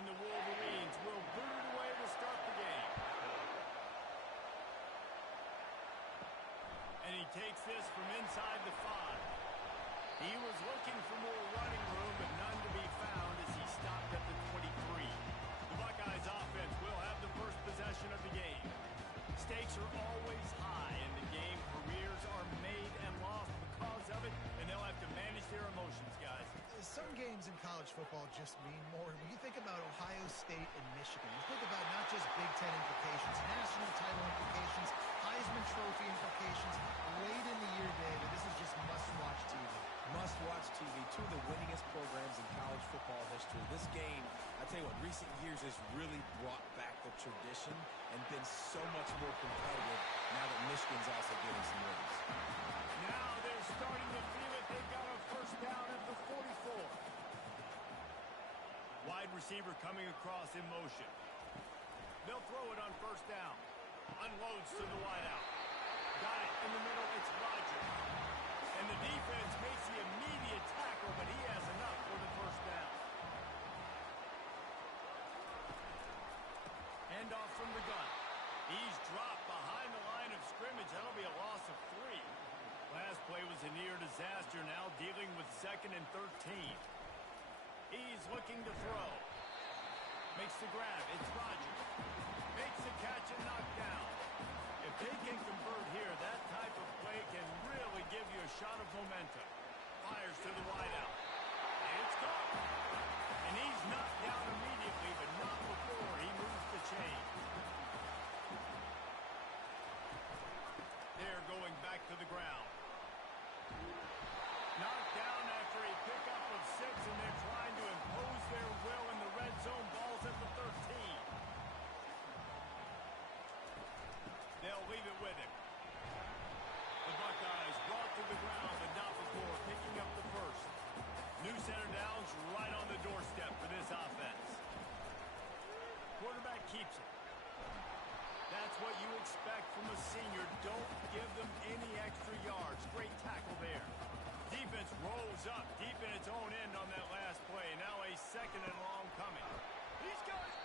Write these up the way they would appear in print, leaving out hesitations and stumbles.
And the Wolverines will boot it away to start the game. And he takes this from inside the 5. He was looking for more running room, but none to be found as he stopped at the 23. The Buckeyes offense will have the first possession of the game. Stakes are always high in the game. Careers are made and lost because of it, and they'll have to manage their emotions, guys. Some games in college football just mean more. When you think about Ohio State and Michigan, you think about not just Big Ten implications, national title implications, Heisman Trophy implications. Late in the year, David, this is just must-watch TV. Must-watch TV. Two of the winningest programs in college football history. This game, I tell you what, recent years has really brought back the tradition and been so much more competitive now that Michigan's also getting some wins. Now they're starting to feel it. They've got a first down at the 44. Wide receiver coming across in motion. They'll throw it on first down. Unloads to the wideout. Got it in the middle. It's Rodgers. And the defense makes the immediate tackle, but he has enough for the first down. Handoff from the gun. He's dropped behind the line of scrimmage. That'll be a loss of 3. Last play was a near disaster. Now dealing with 2nd and 13. He's looking to throw. Makes the grab. It's Rodgers. Makes the catch and knocked down. If they can convert here, that type of play can really give you a shot of momentum. Fires to the wideout. It's gone. And he's knocked down immediately, but not before he moves the chain. They're going back to the ground. Knocked down after a pickup of 6, and they're trying to impose their will in the red zone. Ball's at the 13. They'll leave it with him. The Buckeyes brought to the ground, but not before picking up the first. New center downs right on the doorstep for this offense. Quarterback keeps it. That's what you expect from a senior. Don't give them any extra yards. Great tackle there. Defense rolls up deep in its own end on that last play. Now a 2nd and long coming. He's got it.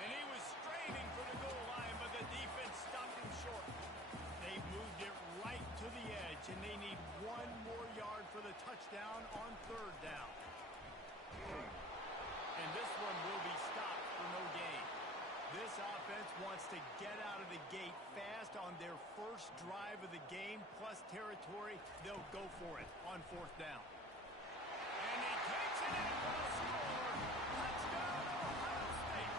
And he was straining for the goal line, but the defense stopped him short. They moved it right to the edge, and they need 1 more yard for the touchdown on 3rd down. And this one will be stopped for no gain. This offense wants to get out of the gate fast on their first drive of the game, plus territory. They'll go for it on 4th down. And he takes it in for the score. Touchdown, Ohio State.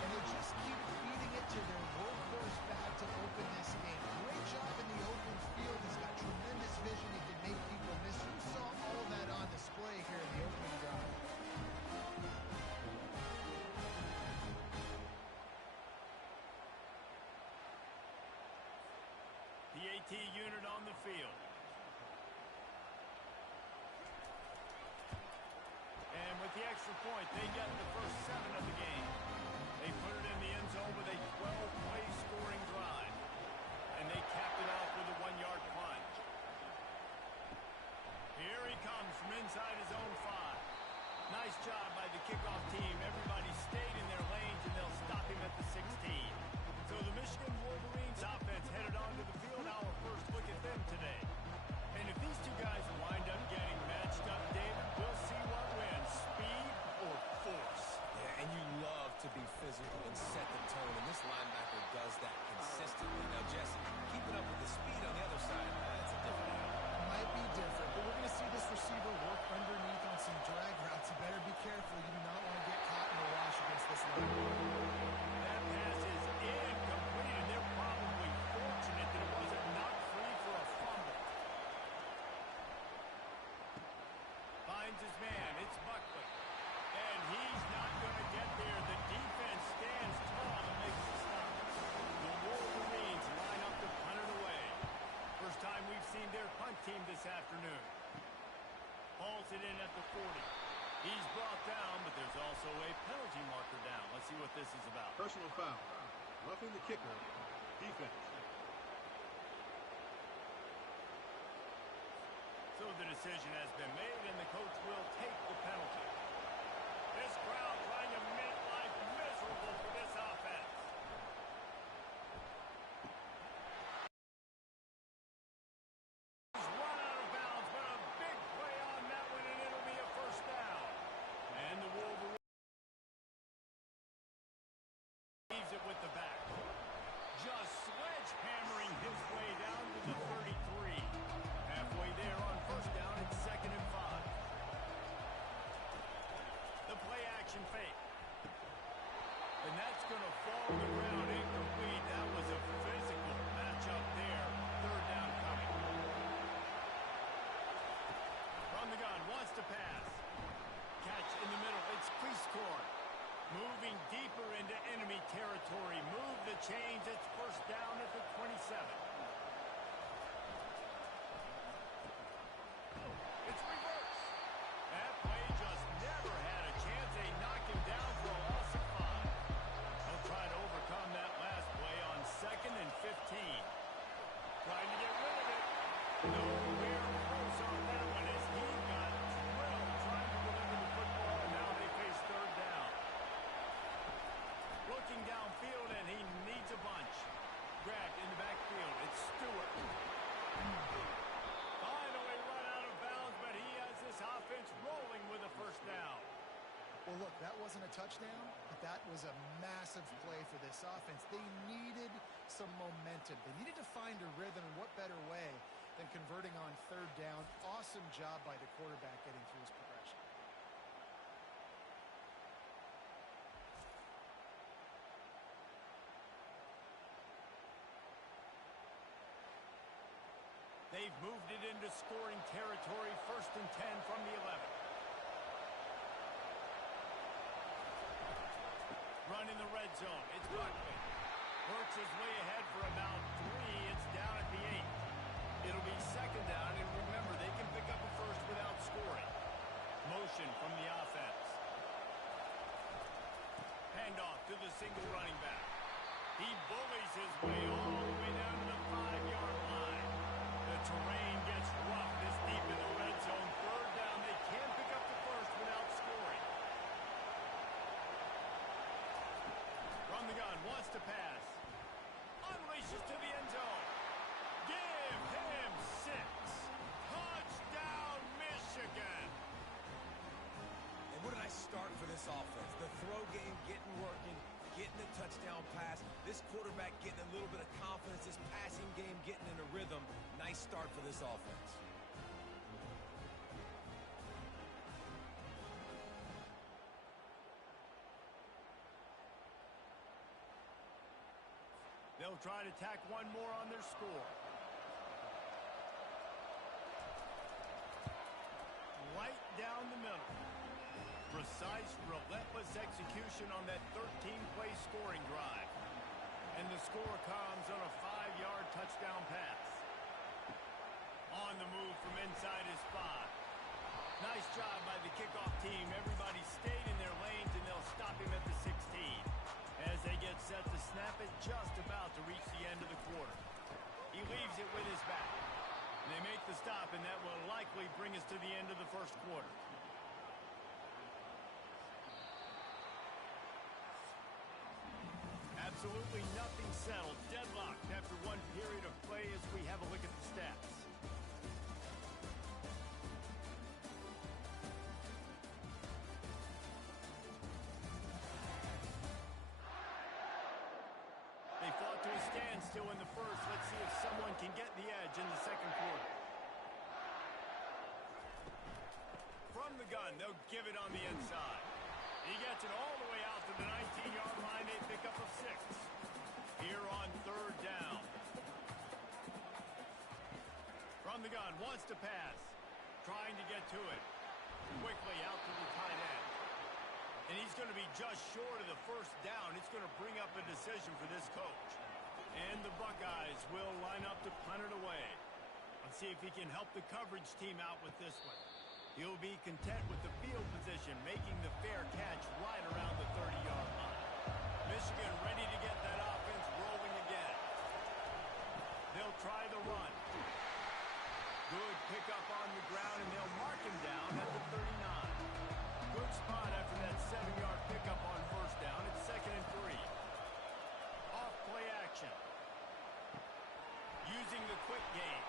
And they just keep feeding it to their workhorse back to open this game. Great job in the open field. He's got tremendous vision. He can make people miss. You saw all that on display here in the opening drive. The AT unit on the field. And with the extra point, they get the first 7 of the game. They put it in the end zone with a 12-play scoring drive. And they capped it off with a 1-yard plunge. Here he comes from inside his own 5. Nice job by the kickoff team. Everybody stayed in their lanes, and they'll stop him at the 16. So the Michigan Wolverines offense headed onto the field. Our first look at them today. And if these two guys wind up getting matched up, David, we'll see what wins, speed or force. Yeah, and you love to be physical and set the tone, and this linebacker does that consistently. Now, Jesse, keeping up with the speed on the other side, that's a different animal. Might be different, but we're going to see this receiver work underneath on some drag routes. You better be careful. You do not want to get caught in the wash against this linebacker. That pass is incomplete, and they're probably fortunate that it wasn't knocked free for a fumble. Finds his man. It's Buckley. And he's not going to get there. The defense stands tall and makes the stop. The Wolverines line up to punt it away. First time we've seen their punt team this afternoon. Hauls it in at the 40. He's brought down, but there's also a penalty marker down. Let's see what this is about. Personal foul. Roughing the kicker. Defense. So the decision has been made, and the coach will take the penalty. This crowd leaves it with the back. Just sledgehammering his way down to the 33. Halfway there on first down, it's 2nd and 5. The play action fake. And that's going to fall to the ground incomplete. That was a physical matchup there. 3rd down coming. From the gun, wants to pass. Catch in the middle. It's Prescorn. Moving deeper into enemy territory. Move the chains. It's 1st down at the 27. It's reverse. That play just never had a chance. They knock him down for a loss of 5. They'll try to overcome that last play on 2nd and 15. Trying to get rid of it. Nowhere close on that one as he got drilled trying to deliver the football, and now they face 3rd down. Looking downfield, and he needs a bunch. Grabbed in the backfield. It's Stewart. Finally run out of bounds, but he has this offense rolling with a 1st down. Well, look, that wasn't a touchdown, but that was a massive play for this offense. They needed some momentum. They needed to find a rhythm, and what better way than converting on 3rd down. Awesome job by the quarterback getting through his progression. They've moved it into scoring territory. 1st and 10 from the 11. Run in the red zone. It's Buckley. Works his way ahead for about 3. It's down at the 8. It'll be 2nd down, and remember, they can pick up a 1st without scoring. Motion from the offense. Handoff to the single running back. He bullies his way all the way down to the 5-yard line. The terrain gets rough this deep in the red zone. 3rd down. They can't pick up the 1st without scoring. From the gun, wants to pass. Unleashes to the end zone. Give him 6. Touchdown, Michigan. And what did I start for this offense? The throw game getting working, getting the touchdown pass. This quarterback getting a little bit of confidence. This passing game getting in a rhythm. Nice start for this offense. They'll try to tack one more on their score. Right down the middle. Precise, relentless execution on that 13-play scoring drive. And the score comes on a 5-yard touchdown pass. On the move from inside his 5. Nice job by the kickoff team. Everybody stayed in their lanes, and they'll stop him at the 16. As they get set to snap it, just about to reach the end of the quarter. He leaves it with his back. They make the stop, and that will likely bring us to the end of the 1st quarter. Absolutely nothing settled. Deadlocked after one period of play as we have a look at the stats. They fought to a standstill in the 1st. Let's see if someone can get the edge in the 2nd quarter. From the gun, they'll give it on the inside. He gets it all the way out to the 19-yard line. They pick up a 6. Here on 3rd down. From the gun, wants to pass. Trying to get to it. Quickly out to the tight end. And he's going to be just short of the 1st down. It's going to bring up a decision for this coach. And the Buckeyes will line up to punt it away. Let's see if he can help the coverage team out with this one. He'll be content with the field position, making the fair catch right around the 30-yard line. Michigan ready to get that offense rolling again. They'll try the run. Good pickup on the ground, and they'll mark him down at the 39. Good spot after that 7-yard pickup on 1st down. It's 2nd and 3. Off play action. Using the quick game.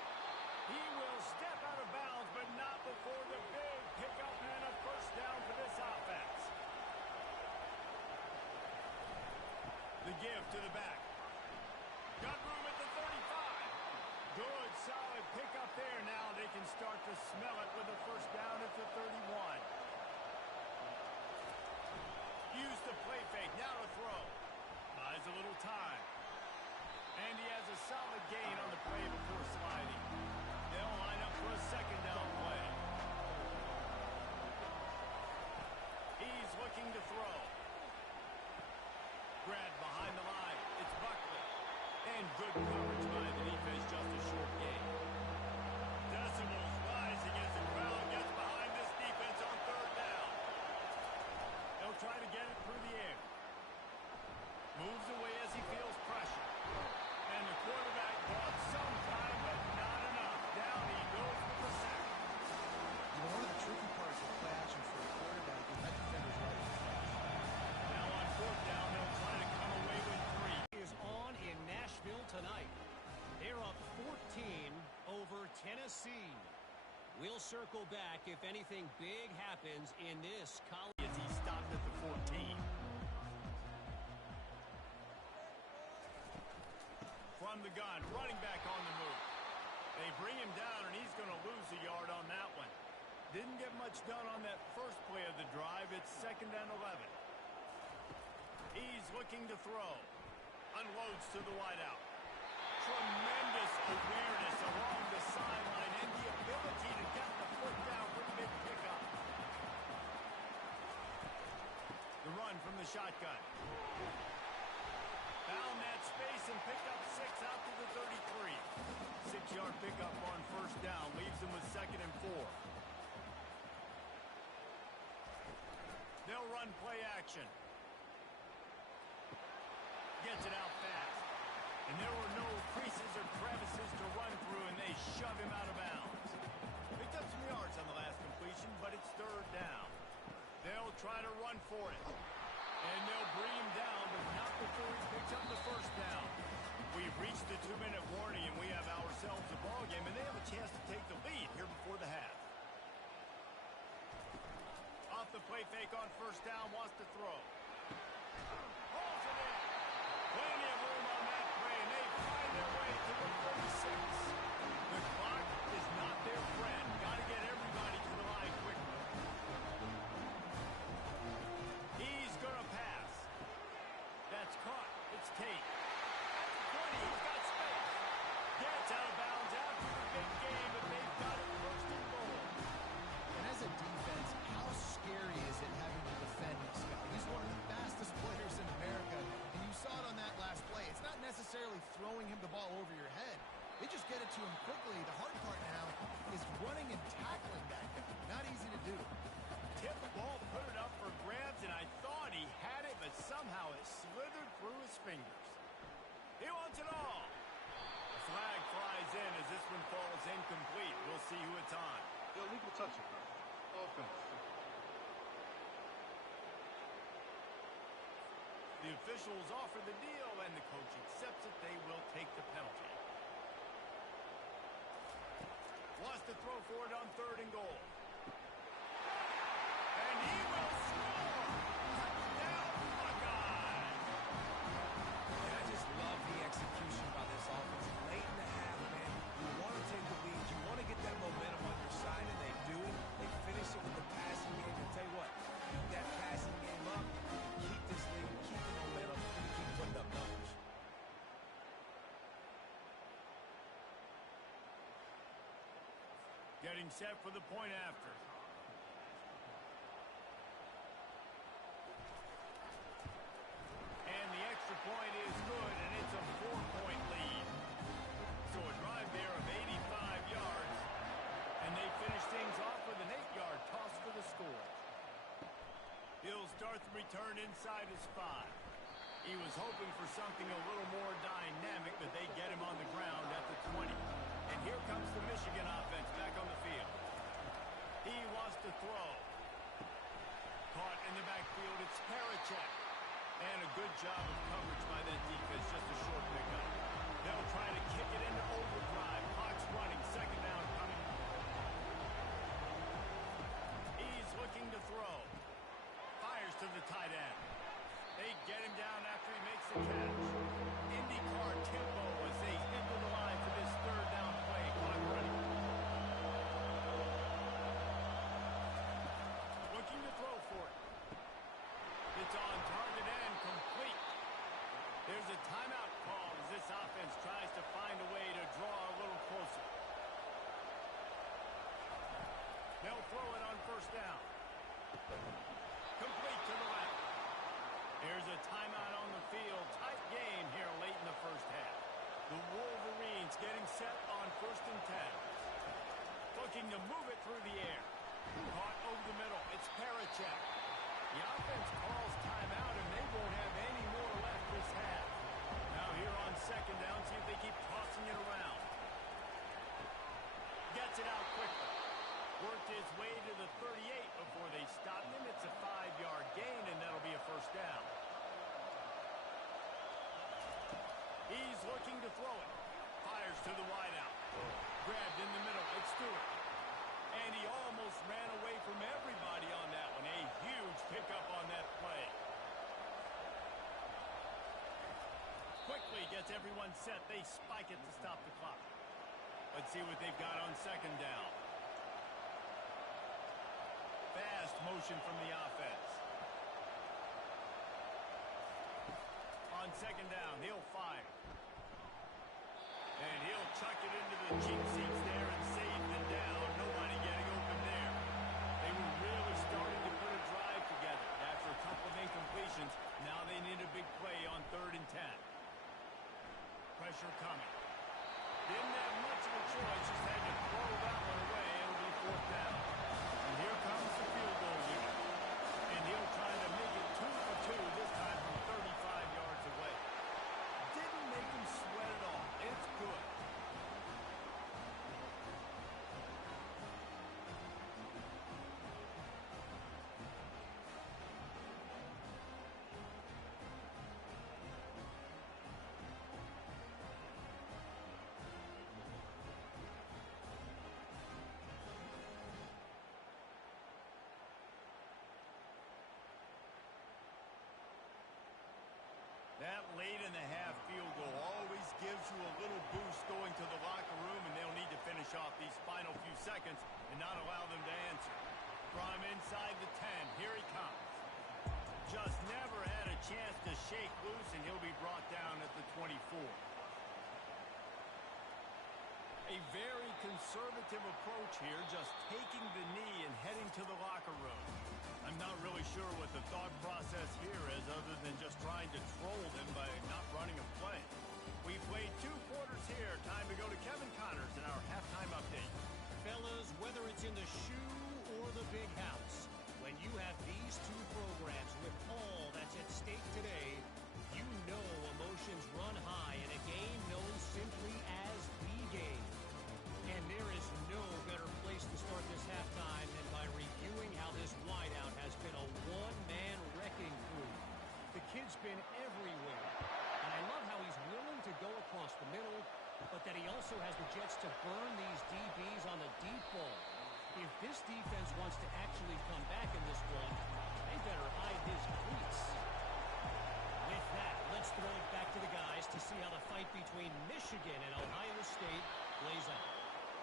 He will step out of bounds, but not before the big pickup and a 1st down for this offense. The give start to smell it with a first down at the 31. Use the play fake. Now to throw. Buys a little time. And he has a solid gain on the play before sliding. They'll line up for a second down play. He's looking to throw. Grab behind the line. It's Buckley. And good coverage by the defense. Just a short gain. Decibels rising as the crowd gets behind this defense on third down. They'll try to get it through the air. Moves away as he feels pressure. And the quarterback bought some time, but not enough. Down he goes with the sack. One of the tricky parts of play action for a quarterback is that defender's right. Now on fourth down, they'll try to come away with 3. Is on in Nashville tonight. They're up 14 over Tennessee. We'll circle back if anything big happens in this college. As he stopped at the 14. From the gun, running back on the move. They bring him down, and he's going to lose a yard on that one. Didn't get much done on that first play of the drive. It's second and 11. He's looking to throw. Unloads to the wideout. Tremendous awareness along the sideline and the ability to get the foot down for the big pickup. The run from the shotgun. Found that space and picked up 6 out to the 33. 6-yard pickup on first down. Leaves him with second and 4. They'll run play action. Gets it out fast. And there were no creases or crevices to run through, and they shove him out of bounds. Picked up some yards on the last completion, but it's third down. They'll try to run for it. And they'll bring him down, but not before he picks up the first down. We've reached the 2-minute warning, and we have ourselves a ball game, and they have a chance to take the lead here before the half. Off the play fake on first down, wants to throw. Hauls it in. Plenty of room on that play, and they find their way to the 36. The clock is not their friend. Got to get everybody to the line quickly. He's going to pass. That's caught. It's Tate. At the 20, he's got space. Gets out of bounds after the big game, but they've got it first and goal. And as a defense, how scary is it having to defend this guy? He's one of the fastest players in America, and you saw it on that last play. It's not necessarily throwing him the ball over your head. They just get it to him quickly. The hard part now is running and tackling that guy. Not easy to do. Tipped the ball, put it up for grabs, and I thought he had it, but somehow it slithered through his fingers. He wants it all. The flag flies in as this one falls incomplete. We'll see who it's on. Illegal touching. Offense. The officials offer the deal, and the coach accepts it. They will take the penalty. Wants to throw for it on third and goal. And he will score! Touchdown, Buckeyes! And I just love the execution by this offense. Late in the half, man, you want to take the lead. You want to get that momentum on your side, and they do. They finish it with the passing game. And tell you what, keep that passing game up, keep this lead, keep the momentum, and keep putting up numbers. Getting set for the point after. And the extra point is good, and it's a 4-point lead. So a drive there of 85 yards. And they finish things off with an 8-yard toss for the score. He'll start the return inside his 5. He was hoping for something a little more dynamic, but they get him on the ground at the 20. And here comes the Michigan offense back on the field. He wants to throw. Caught in the backfield, it's Parachek. And a good job of coverage by that defense, just a short pickup. They'll try to kick it into overdrive. Clock's running, second down coming. He's looking to throw. Fires to the tight end. They get him down after he makes the catch. IndyCar tempo as they enter the line for this third down play. Clock running. his way to the 38 before they stop him. It's a 5-yard gain, and that'll be a first down. He's looking to throw it. Fires to the wideout. Grabbed in the middle. It's Stewart. And he almost ran away from everybody on that one. A huge pickup on that play. Quickly gets everyone set. They spike it to stop the clock. Let's see what they've got on second down. Fast motion from the offense. On second down, he'll fire. And he'll chuck it into the cheap seats there and save them down. Nobody getting open there. They were really starting to put a drive together. After a couple of incompletions, now they need a big play on 3rd and 10. Pressure coming. Didn't have much of a choice, just had to throw that one away. It'll be 4th down. And here comes the field goal unit. And he'll try to make it 2 for 2, this time from 35 yards away. Didn't make him sweat at all. It's good. That late-in-the-half field goal always gives you a little boost going to the locker room, and they'll need to finish off these final few seconds and not allow them to answer. From inside the 10, here he comes. Just never had a chance to shake loose, and he'll be brought down at the 24. A very conservative approach here, just taking the knee and heading to the locker room. I'm not really sure what the thought process here is other than just trying to troll them by not running a play. We played 2 quarters here. Time to go to Kevin Connors in our halftime update. Fellas, whether it's in the shoe or the big house, when you have these 2 programs with all that's at stake today, you know emotions run high in a game known simply as the game. And there is no better place to start this halftime than by reviewing how this wideout has been a one-man wrecking crew. The kid's been everywhere. And I love how he's willing to go across the middle, but that he also has the jets to burn these DBs on the deep ball. If this defense wants to actually come back in this one, they better hide his cleats. With that, let's throw it back to the guys to see how the fight between Michigan and Ohio State plays out.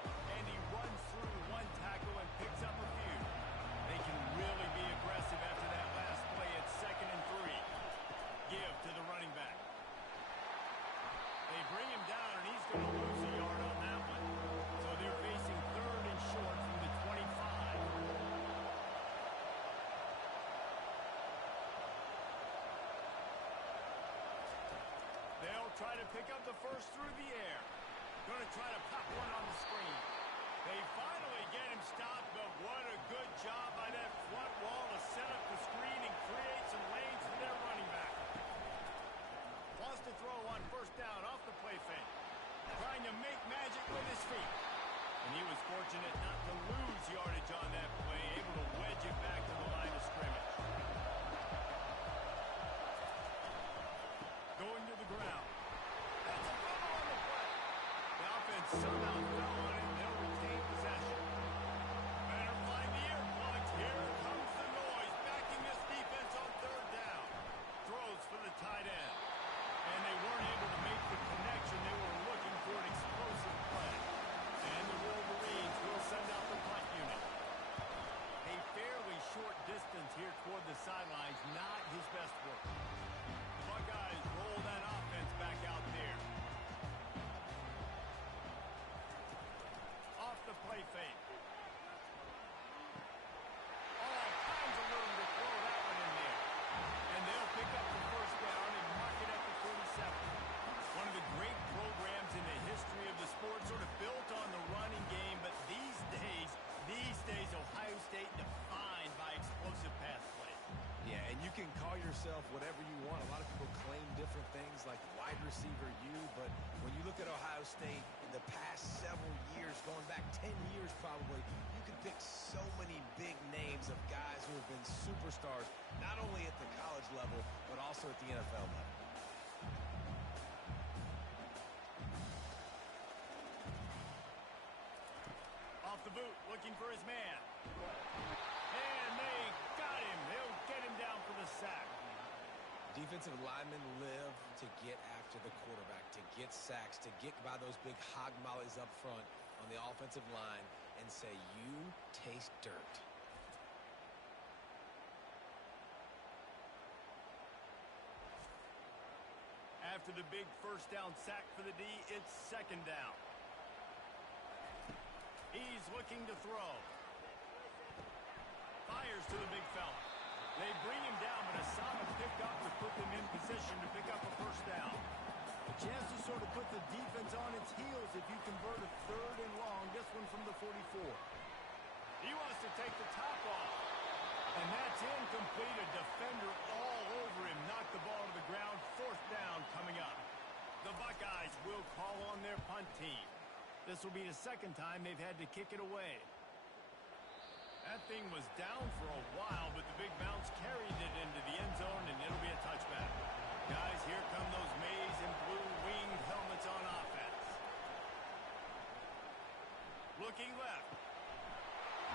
And he runs through 1 tackle and picks up a few. They can really be aggressive after that last play at 2nd and 3. Give to the running back. They bring him down, and he's going to lose a yard on that one. So they're facing 3rd and short from the 25. They'll try to pick up the first through the air. Going to try to pop one on the screen. They finally get him stopped, but what a good job by that front wall to set up the screen and create some lanes for their running back. Wants to throw on 1st down off the play fake. Trying to make magic with his feet. And he was fortunate not to lose yardage on that play, able to wedge it back to the line of scrimmage. Going to the ground. That's a fumble on the play. The offense somehow fell on it, and they'll retain possession. Better find the earplugs. Here comes the noise, backing this defense on 3rd down. Throws for the tight end. And they weren't able to make the connection. They were looking for an explosive play. And the Wolverines will send out the punt unit. A fairly short distance here toward the sidelines, not his best work. The Buckeyes roll that offense back out there. Off the play fake. All kinds of room to throw that one in there. And they'll pick up the 1st down and mark it at the 47. One of the great programs in the history of the sport, sort of built on the running game, but these days, Ohio State defined by explosive pass play. Yeah, and you can call yourself whatever you want. A lot of people claim different things like wide receiver U, but when you look at Ohio State in the past several years, going back 10 years probably, you can picked so many big names of guys who have been superstars, not only at the college level, but also at the NFL level. Off the boot, looking for his man. And they got him. They'll get him down for the sack. Defensive linemen live to get after the quarterback, to get sacks, to get by those big hog mollies up front on the offensive line and say, you taste dirt. After the big first down sack for the D, it's second down. He's looking to throw. Fires to the big fella. They bring him down, but a solid pickup to put them in position to pick up a first down. A chance to sort of put the defense on its heels if you convert a third and long. This one from the 44. He wants to take the top off. And that's incomplete. A defender all over him. Knocked the ball to the ground. Fourth down coming up. The Buckeyes will call on their punt team. This will be the second time they've had to kick it away. That thing was down for a while, but the big bounce carried it into the end zone, and it'll be a touchback. Guys, here come those maize and blue winged helmets on offense. Looking left.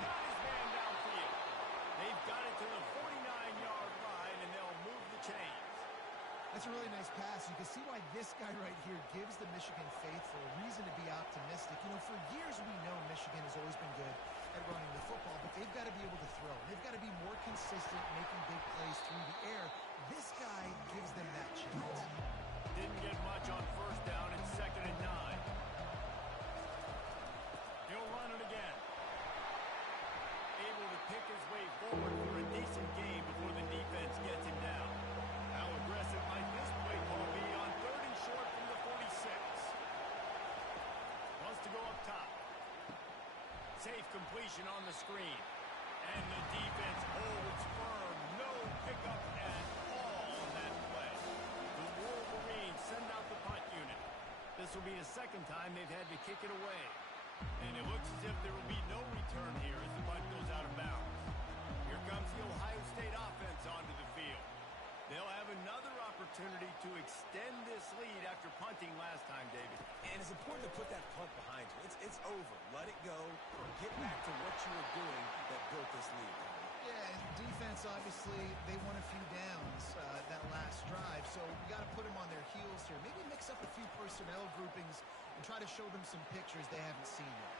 Got his man downfield. They've got it to the 49-yard line, and they'll move the chains. That's a really nice pass. You can see why this guy right here gives the Michigan faithful a reason to be optimistic. You know, for years we know Michigan has always been good at running the football, but they've got to be able to throw. They've got to be more consistent, making big plays through the air. This guy gives them that chance. Didn't get much on first down. It's second and 9. He'll run it again. Able to pick his way forward for a decent gain before the defense gets him down. How aggressive might this play call be on third and short from the 46? Wants to go up top. Safe completion on the screen. And the defense holds firm. No pickup at all on that play. The Wolverines send out the punt unit. This will be the second time they've had to kick it away. And it looks as if there will be no return here as the punt goes out of bounds. Here comes the Ohio State offense onto the field. They'll have another opportunity to extend this lead after punting last time, David. And it's important to put that punt behind you. It's over. Let it go. Get back to what you were doing that built this lead. Yeah, and defense, obviously, they won a few downs that last drive, so you got to put them on their heels here. Maybe mix up a few personnel groupings and try to show them some pictures they haven't seen yet.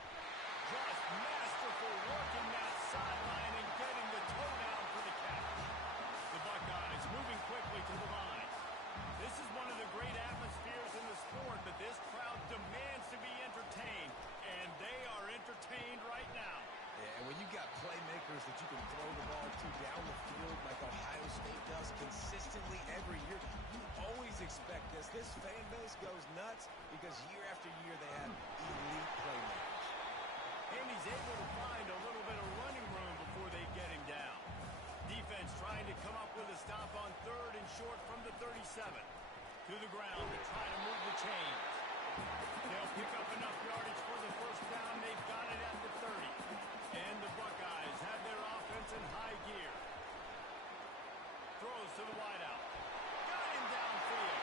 Just masterful working that sideline and getting the toe down for the catch. The Buckeyes moving quickly to the line. This is one of the great atmospheres in the sport, but this crowd demands to be entertained, and they are entertained right now. Yeah, and when you got playmakers that you can throw the ball to down the field like Ohio State does consistently every year, you always expect this. This fan base goes nuts because year after year they have elite playmakers. And he's able to find a little bit of running room before they get him down. Defense trying to come up with a stop on third and short from the 37. To the ground to try to move the chains. They'll pick up enough yardage for the first down. They've got it at the 30. And the Buckeyes have their offense in high gear. Throws to the wideout. Got him downfield.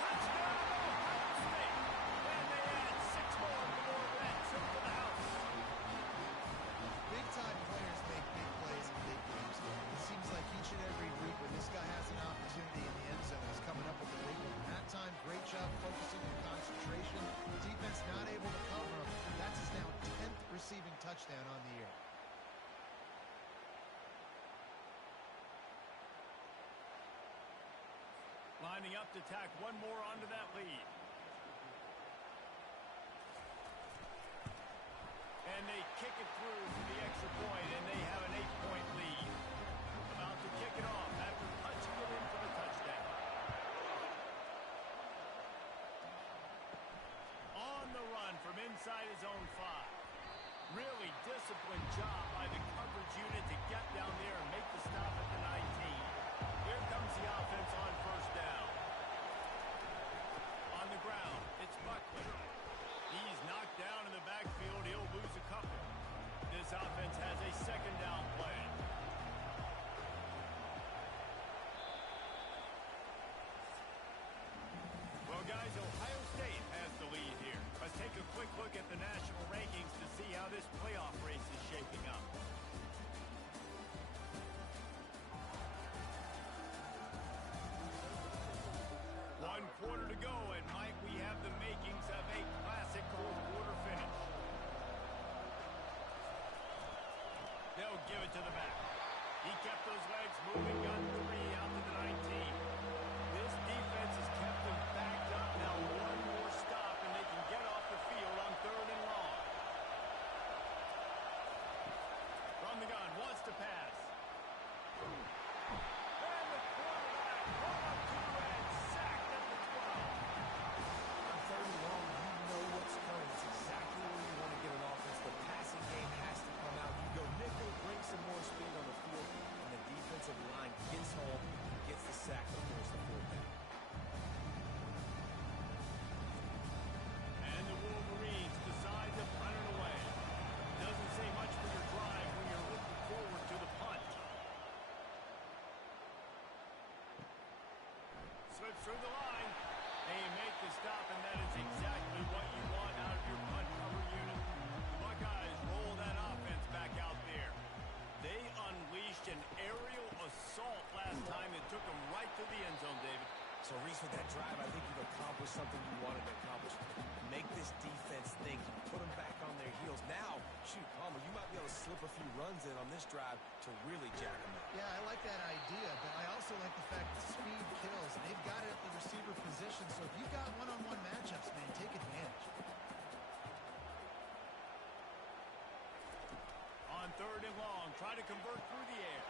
Touchdown, Ohio State. And they add 6 more for Red Chip to the house. Big-time players make big plays in big games. It seems like each and every week when this guy has an opportunity in the end zone, he's coming up with a big one. That time, great job focusing on concentration. Defense not able to cover him. That's his now 10th receiving touchdown on the year. Lining up to tack one more onto that lead. And they kick it through for the extra point, and they have an 8-point lead. About to kick it off after punching it in for the touchdown. On the run from inside his own 5. Really disciplined job by the coverage unit to get down there and make the stop at the 19. Here comes the offense on first down. On the ground, it's Buckley. He's knocked down in the backfield. He'll lose a couple. This offense to the back. He kept those legs moving, got 3 out to the 19. This defense has kept them backed up. Now one more stop, and they can get off the field on 3rd and long. From the gun, wants to pass. And the quarterback brought up to and sacked at the 12. On 3rd and long, you know what's coming. It's exactly where you want to get an offense. The passing game has to come out. You go nickel, bring some more speed on the field, and the defensive line gets home, gets the sack, and force the 4th down. And the Wolverines decide to punt it away. Doesn't say much for your drive when you're looking forward to the punt. Slips through the line. They make the stop, and that is exactly what you want out of your punt cover unit. The Buckeyes roll that offense back out there. They unleashed an aerial assault last time that took them right to the end zone, David. So, Reese, with that drive, I think you've accomplished something you wanted to accomplish. Make this defense think. Put them back on their heels. Now, shoot, Palmer, you might be able to slip a few runs in on this drive to really jack them up. Yeah, I like that idea, but I also like the fact that speed kills, and they've got it at the receiver position, so if you've got one-on-one matchups, man, take advantage. On 3rd and long, try to convert through the air.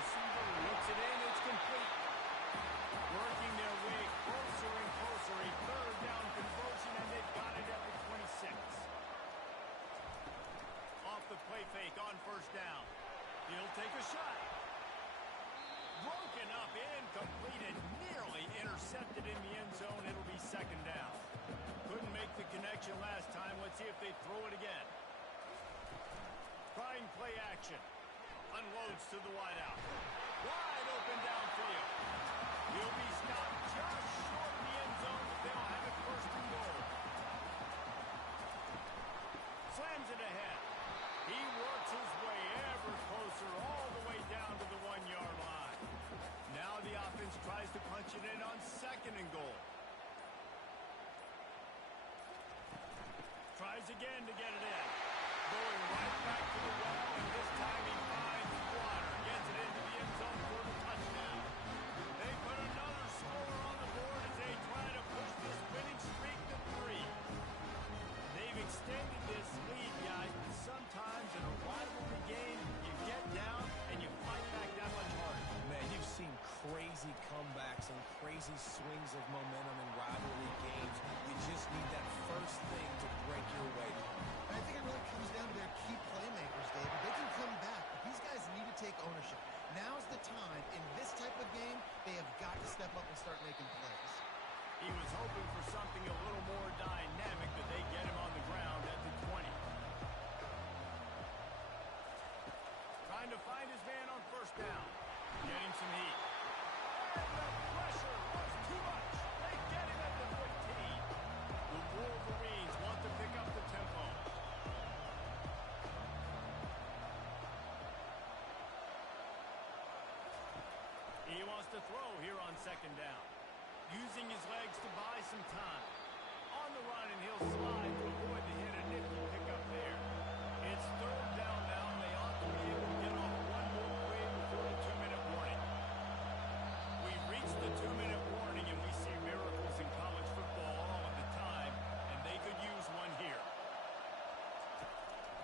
Receiver looks it in, it's complete. Working their way closer and closer, a 3rd down conversion, and they've got it at the 26. Off the play fake on 1st down. He'll take a shot. Broken up, incomplete, and nearly intercepted in the end zone. It'll be 2nd down. Couldn't make the connection last time. Let's see if they throw it again. Trying play action. Unloads to the wideout. Wide open downfield. He'll be stopped just short of the end zone, but they'll have it 1st and goal. Slams it ahead. He works his way ever closer all the way down to the 1-yard line. Now the offense tries to punch it in on 2nd and goal. Tries again to get it in. Going right back to the well, and this time he finds water. Gets it into the end zone for the touchdown. They put another score on the board as they try to push this winning streak to 3. They've extended this lead, guys, but sometimes in a rivalry game, you get down and you fight back that much harder. Man, you've seen crazy comebacks and crazy swings of momentum in rivalry games. You just need that first thing to break your way. And I think it really comes down to their key playmakers, David. They can come back, but these guys need to take ownership. Now's the time. In this type of game, they have got to step up and start making plays. He was hoping for something a little more dynamic, but they get him on the ground at the 20. Trying to find his man on 1st down. Getting some heat. And the pressure was too much. They get him at the 15. The Wolverines want to pick up the tempo. He wants to throw here on 2nd down. Using his legs to buy some time. On the run, and he'll slide to avoid the hit, a nifty pickup there. It's 3rd down now, and they ought to be able to get off one more play before the 2-minute warning. We've reached the 2-minute warning, and we see miracles in college football all of the time, and they could use one here.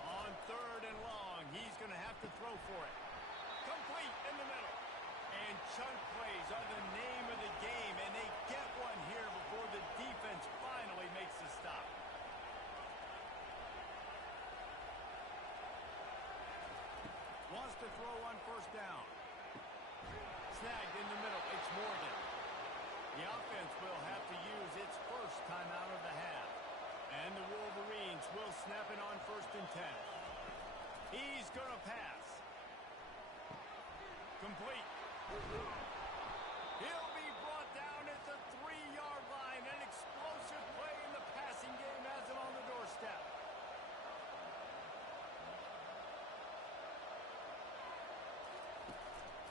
On 3rd and long, he's going to have to throw for it. Complete in the middle. And chunk plays are the name of the game, and they get one here before the defense finally makes the stop. Wants to throw on 1st down. Snagged in the middle. It's Morgan. The offense will have to use its 1st timeout of the half. And the Wolverines will snap it on 1st and 10. He's going to pass. Complete. He'll be brought down at the 3-yard line. An explosive play in the passing game has him on the doorstep.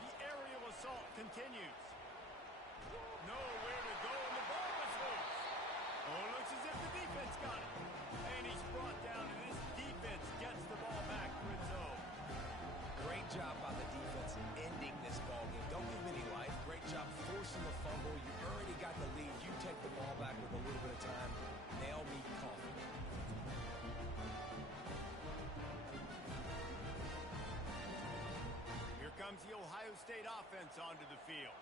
The aerial assault continues. Nowhere to go, and the ball is loose. Oh, it looks as if the defense got it. And he's brought down, and this defense gets the ball back for its own. Great job by the defense ending this ball game. Don't give them any life. Great job forcing the fumble. You already got the lead. You take the ball back with a little bit of time. Nail me coffee. Here comes the Ohio State offense onto the field.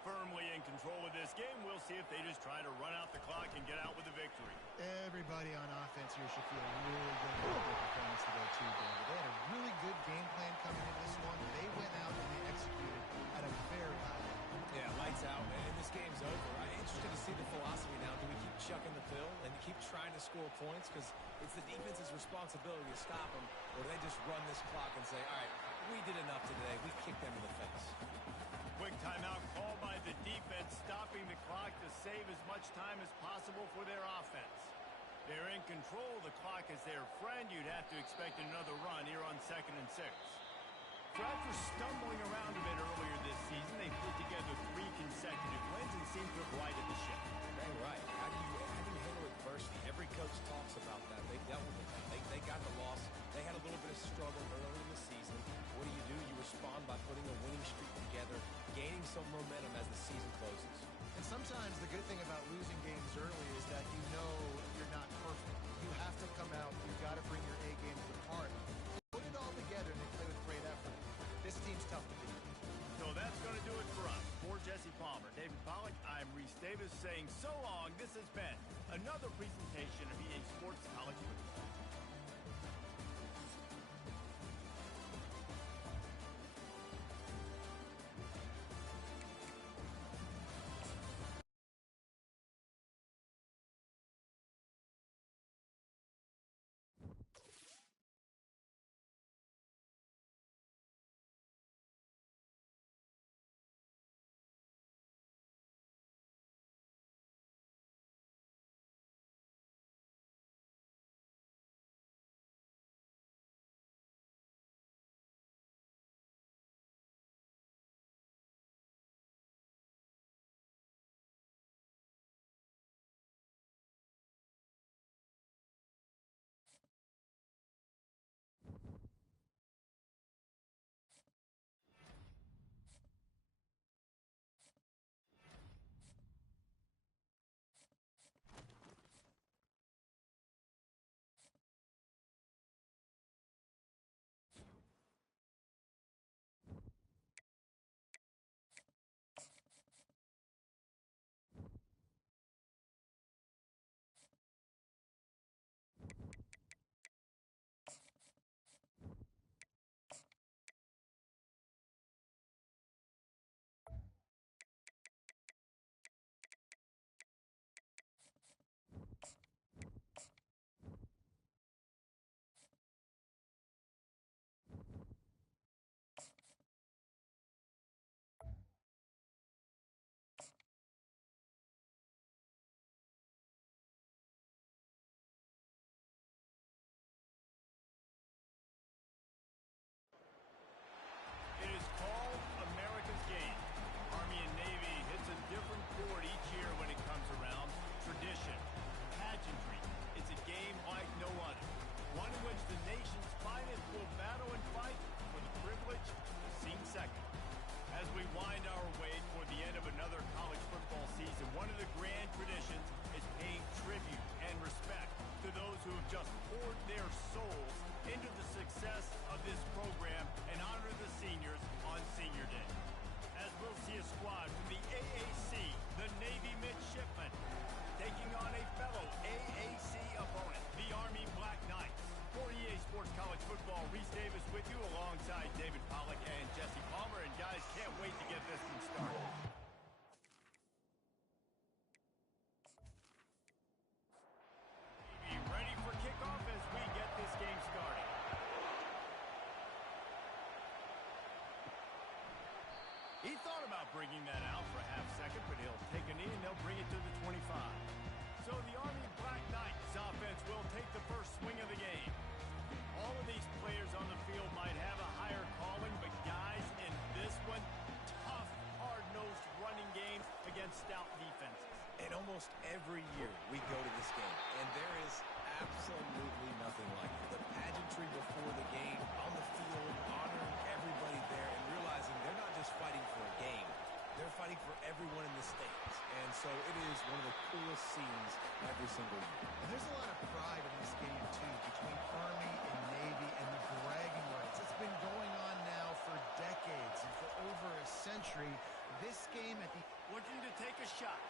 Firmly in control of this game. We'll see if they just try to run out the clock and get out with a victory. Everybody on offense here should feel really good about their performance today, too, David. They had a really good game plan coming into this one. They went out and they executed at a very high level. Yeah, lights out, and this game's over. I'm interested to see the philosophy now. Do we keep chucking the pill and keep trying to score points? Because it's the defense's responsibility to stop them, or do they just run this clock and say, all right, we did enough today. We kicked them in the face. Quick timeout called by the defense, stopping the clock to save as much time as possible for their offense. They're in control of the clock as their friend. You'd have to expect another run here on 2nd and 6. So after stumbling around a bit earlier this season, they put together 3 consecutive wins and seem to have righted the ship. Dang right. How do you handle adversity? Every coach talks about that. They dealt with it. They got the loss. They had a little bit of struggle early in the season. What do? You respond by putting a winning streak together, gaining some momentum as the season closes. And sometimes the good thing about losing games early is that you know you're not perfect. You have to come out. You've got to bring your A game to the party. Put it all together, and they play with great effort. This team's tough to beat. So that's going to do it for us. For Jesse Palmer, David Pollack, I'm Reese Davis saying so long. This has been another presentation of EA Sports College Football. It is called America's Game. Army and Navy hits a different chord each year when it comes around. Tradition, pageantry. It's a game like no other. One in which the nation's finest will battle and fight for the privilege of seeing second. As we wind our way toward the end of another college football season, one of the grand traditions is paying tribute and respect to those who have just poured their souls into the success of this program and honor the seniors on Senior Day. As we'll see a squad from the AAC, the Navy Midshipmen, taking on a fellow AAC opponent, the Army Black Knights. For EA Sports College Football, Reese Davis with you alongside David Pollack and Jesse Palmer. And guys, can't wait to get this one started. Be ready for kickoff as we get this game started. He thought about bringing that out for a half second, but he'll take a knee and they'll bring it to the 25. So the Army Black Knights offense will take the first swing of the game. All of these players on the field might have a higher calling, but guys, in this one, tough, hard-nosed running games against stout defenses. And almost every year we go to this game, and there is absolutely nothing like it. The pageantry before the game, on the field, honoring every everybody there and realizing they're not just fighting for a game. They're fighting for everyone in the stands. And so it is one of the coolest scenes every single year. And there's a lot of pride in this game, too, between Army and Navy and the bragging rights. It's been going on now for decades and for over a century. This game at the... Looking to take a shot.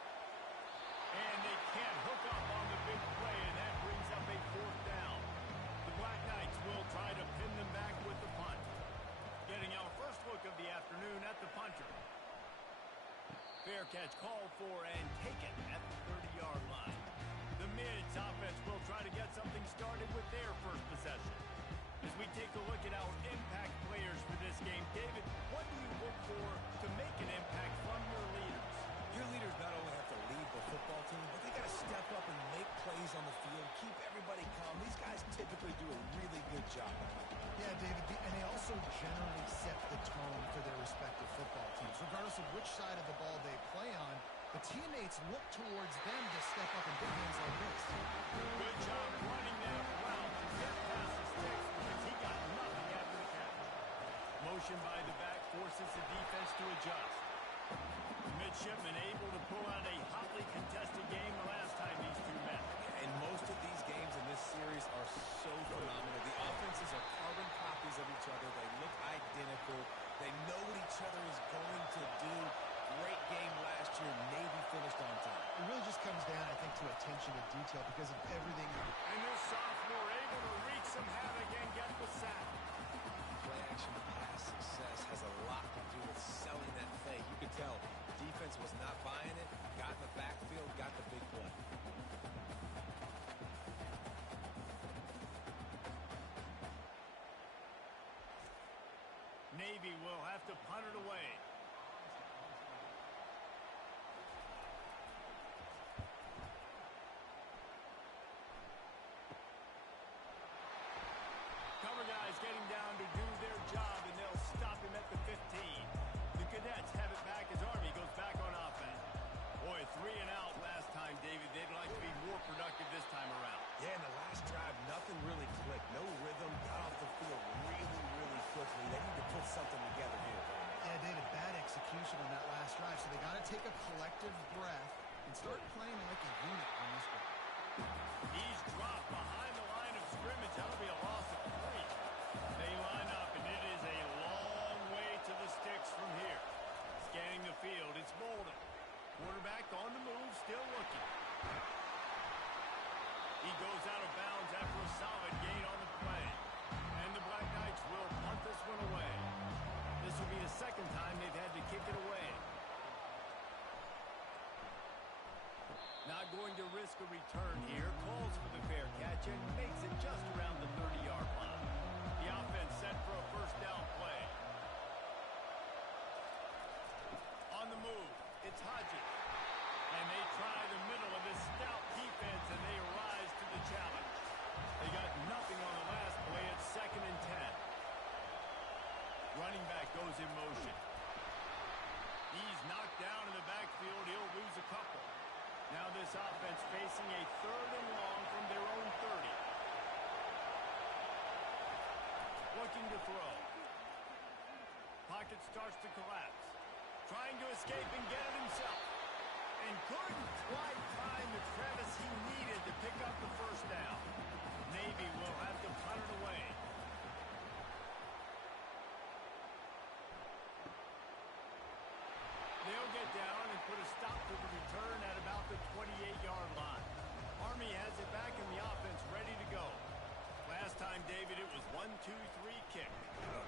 And they can't hook up on the big play, and that brings up a fourth down. The Black Knights will try to pin them back with the punt. Getting our first look of the afternoon at the punter. Fair catch called for and taken at the 30-yard line. The Mids offense will try to get something started with their first possession. As we take a look at our impact players for this game, David, what do you look for to make an impact from your leaders? Your leaders not only have to lead the football team, but they got to step up and make plays on the field, keep everybody calm. These guys typically do a really good job. Yeah, David, and they also generally set the tone for their respective football teams. Regardless of which side of the ball they play on, the teammates look towards them to step up in big games like this. Good job running that route to get past the sticks because he got nothing after the catch. Motion by the back forces the defense to adjust. Midshipman able to pull out a hotly contested game the last time these two met. And most of these games in this series are so phenomenal. The offenses are carbon copies of each other. They look identical. They know what each other is going to do. Great game last year. Navy finished on time. It really just comes down, I think, to attention to detail because of everything. And this sophomore able to wreak some havoc and get the sack. Play action pass success has a lot to do with selling that fake. You could tell defense was not buying it. Got in the backfield, got the big play. Navy will have to punt it away. Cover guys getting down to do their job, and they'll stop him at the 15. The Cadets have it back as Army goes back on offense. Boy, 3 and out last time, David. They'd like to be more productive this time around. Yeah, in the last drive, nothing really clicked. No rhythm, got off the field really, really quickly. They need to put something together here. Yeah, David, bad execution on that last drive, so they got to take a collective breath and start playing like a unit on this one. He's dropped behind the line of scrimmage. That'll be a loss of 3. They line up, and it is a long way to the sticks from here. Scanning the field, it's Bolden. Quarterback on the move, still looking. He goes out of bounds after a solid gain on the play. And the Black Knights will punt this one away. This will be the second time they've had to kick it away. Not going to risk a return here. Calls for the fair catch and makes it just around the 30-yard line. The offense set for a first down play. On the move, it's Hodges. And they try the middle of this stout defense, and they rise to the challenge. They got nothing on the last play. It's 2nd and 10. Running back goes in motion. He's knocked down in the backfield. He'll lose a couple. Now this offense facing a 3rd and long from their own 30. Looking to throw. Pocket starts to collapse. Trying to escape and get it himself. And couldn't quite find the crevice he needed to pick up the first down. Navy will have to punt it away. They'll get down and put a stop to the return at about the 28-yard line. Army has it back in the offense, ready to go. Last time, David, it was 1-2-3 kick.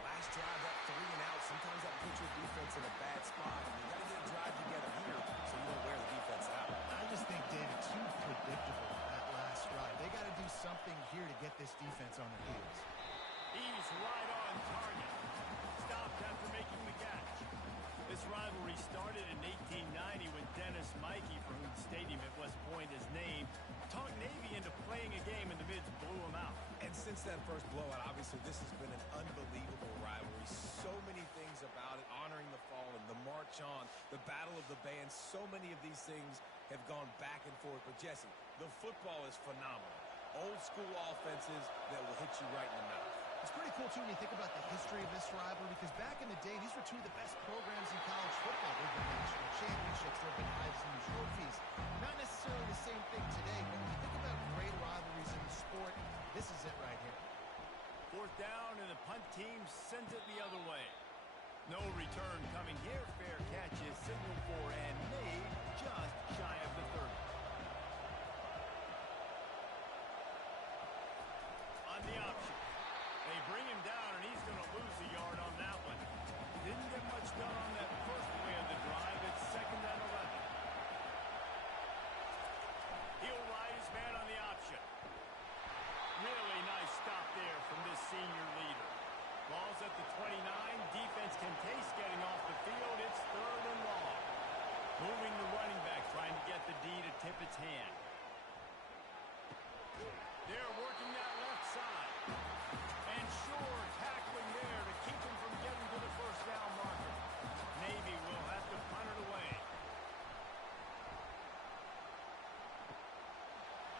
Last drive, that 3 and out, sometimes that puts your defense in a bad spot. And you got to get a drive together here so you don't wear the defense out. I just think, David, too predictable that last drive. They got to do something here to get this defense on their heels. He's right on target. Stopped after making the catch. This rivalry started in 1890 when Dennis Mikey, for whom stadium at West Point is named, talked Navy into playing a game, and the Mids blew him out. And since that first blowout, obviously this has been an unbelievable rivalry. So many things about it, honoring the fallen, the march on, the battle of the bands. So many of these things have gone back and forth. But Jesse, the football is phenomenal. Old school offenses that will hit you right in the mouth. It's pretty cool, too, when you think about the history of this rivalry, because back in the day, these were two of the best programs in college football. There have been national championships. There have been Heisman trophies. Not necessarily the same thing today, but when you think about great rivalries in the sport, this is it right here. Fourth down, and the punt team sends it the other way. No return coming here. Fair catch is signaled for and made just shy of the 30. On the option. They bring him down, and he's going to lose a yard on that one. Didn't get much done on that first play of the drive. It's 2nd and 11. He'll ride his man on the option. Really nice stop there from this senior leader. Ball's at the 29. Defense can taste getting off the field. It's 3rd and long. Moving the running back, trying to get the D to tip its hand. They're working that left side. And sure, tackling there to keep him from getting to the first down marker. Navy will have to punt it away.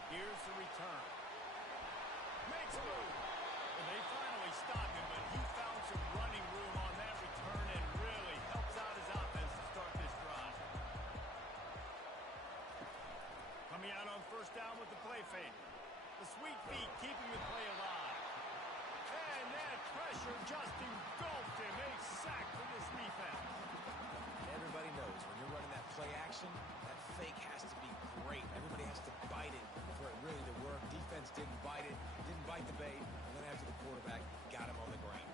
Here's the return. Makes a move. Well, they finally stop him, but he found some running room on that return and really helps out his offense to start this drive. Coming out on first down with the play fake. The sweet feet keeping the play alive. And that pressure just engulfed him. A sack for this defense. Everybody knows when you're running that play action, that fake has to be great. Everybody has to bite it for it really to work. Defense didn't bite it, didn't bite the bait, and then after the quarterback got him on the ground.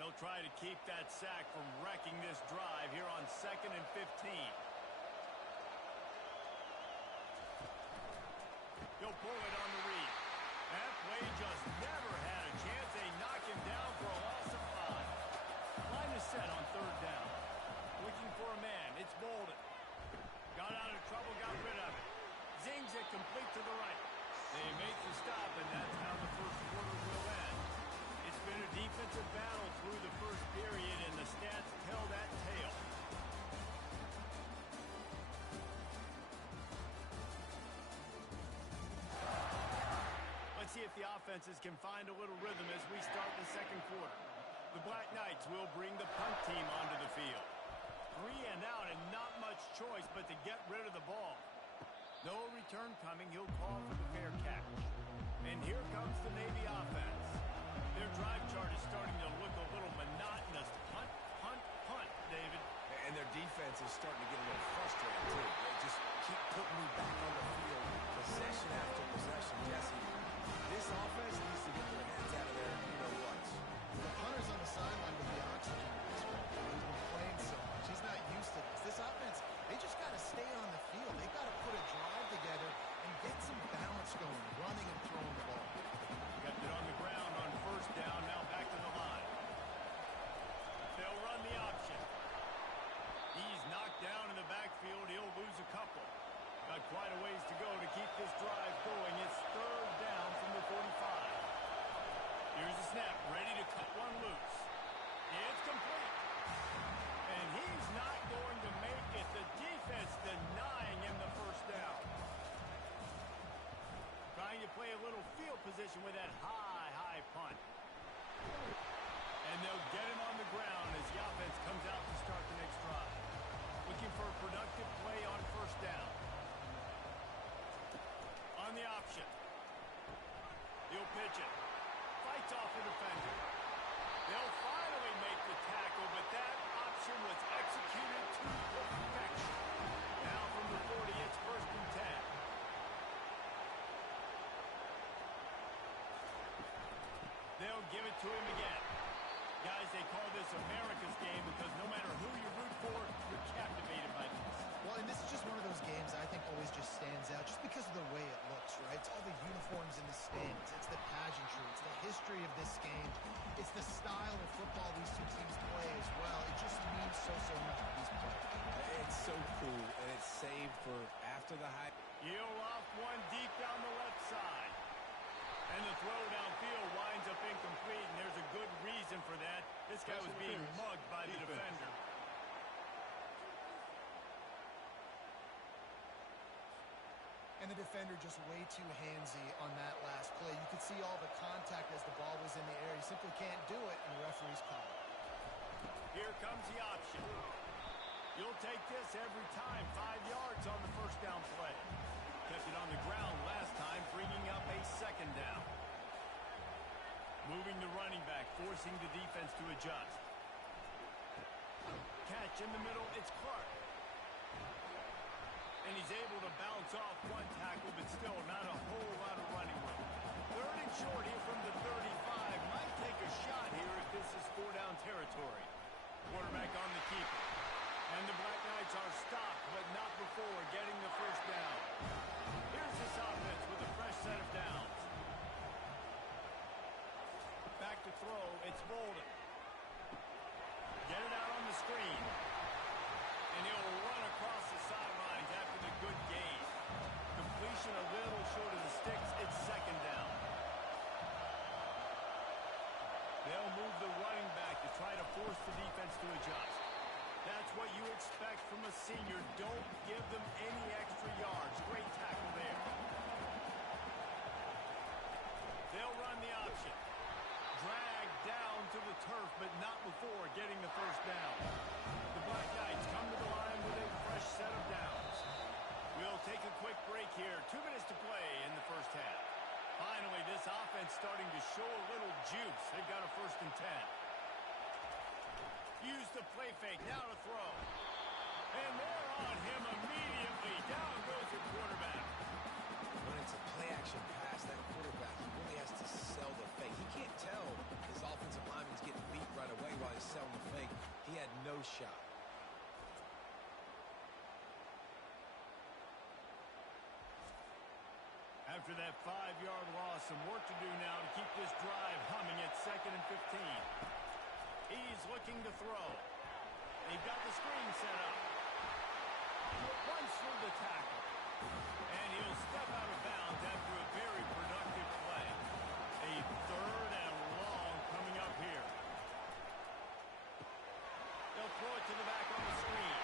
They'll try to keep that sack from wrecking this drive here on 2nd and 15. He'll pull it on the read. That play just never had a chance. They knock him down for a loss of 5. Line is set on 3rd down. Looking for a man. It's Bolden. Got out of trouble, got rid of it. Zings it complete to the right. They make the stop, and that's how the first quarter will end. It's been a defensive battle through the first period, and the stats tell that tale. Let's see if the offenses can find a little rhythm as we start the second quarter. The Black Knights will bring the punt team onto the field. 3 and out and not much choice but to get rid of the ball. No return coming. He'll call for the fair catch. And here comes the Navy offense. Their drive chart is starting to look a little monotonous. Punt, punt, punt, David. And their defense is starting to get a little frustrated, too. They just keep putting me back on the field, possession after possession. Jesse, this offense needs to get their hands out of there, you know what. The punter's on the sideline with the oxygen mask. He's been playing so much. He's not used to this. This offense, they just got to stay on the field. They got to put a drive together and get some balance going, running and throwing the ball. Kept it on the ground on first down. Now back to the line. They'll run the option. He's knocked down in the backfield. He'll lose a couple. Got quite a ways to go to keep this drive going. It's 3rd down from the 45. Here's the snap, ready to cut one loose. It's complete. And he's not going to make it. The defense denying him the first down. Trying to play a little field position with that high punt. And they'll get him on the ground as the offense comes out to start the next drive. Looking for a productive play on first down. On the option. He'll pitch it. Fights off the defender. They'll finally make the tackle, but that option was executed to perfection. Now from the 40, it's 1st and 10. They'll give it to him again. Guys, they call this America's game because no matter who you root for, you're captivated by this. Well, and this is just one of those games I think always just stands out just because of the way it looks, right? It's all the uniforms in the stands. It's the pageantry. It's the history of this game. It's the style of football these two teams play as well. It just means so much to these players. It's so cool, and it's saved for after the high. He'll off one deep down the left side. And the throw downfield winds up incomplete, and there's a good reason for that. This guy was being mugged by the defender. And the defender just way too handsy on that last play. You could see all the contact as the ball was in the air. He simply can't do it, and referees call it. Here comes the option. You'll take this every time. 5 yards on the first down play. Kept it on the ground last time, bringing up a second down. Moving the running back, forcing the defense to adjust. Catch in the middle, it's Clark. And he's able to bounce off one tackle, but still not a whole lot of running room. 3rd and short here from the 35. Might take a shot here if this is 4-down territory. Quarterback on the keeper. And the Black Knights are stopped, but not before getting the first down. Here's this offense with a fresh set of downs. Back to throw, it's Bolden. Get it out on the screen. And he'll run across the sidelines after the good gain. Completion a little short of the sticks, it's second down. They'll move the running back to try to force the defense to adjust. That's what you expect from a senior. Don't give them any extra yards. Great tackle there. They'll run the option. Drag down to the turf, but not before getting the first down. The Black Knights come to the line with a fresh set of downs. We'll take a quick break here. 2 minutes to play in the first half. Finally, this offense starting to show a little juice. They've got a 1st and 10. Use the play fake, now to throw. And they're on him immediately. Down goes the quarterback. When it's a play-action pass, that quarterback really has to sell the fake. He can't tell his offensive lineman's getting beat right away while he's selling the fake. He had no shot. After that 5-yard loss, some work to do now to keep this drive humming at 2nd and 15. He's looking to throw. They've got the screen set up. Runs through the tackle. And he'll step out of bounds after a very productive play. A 3rd and long coming up here. They'll throw it to the back on the screen.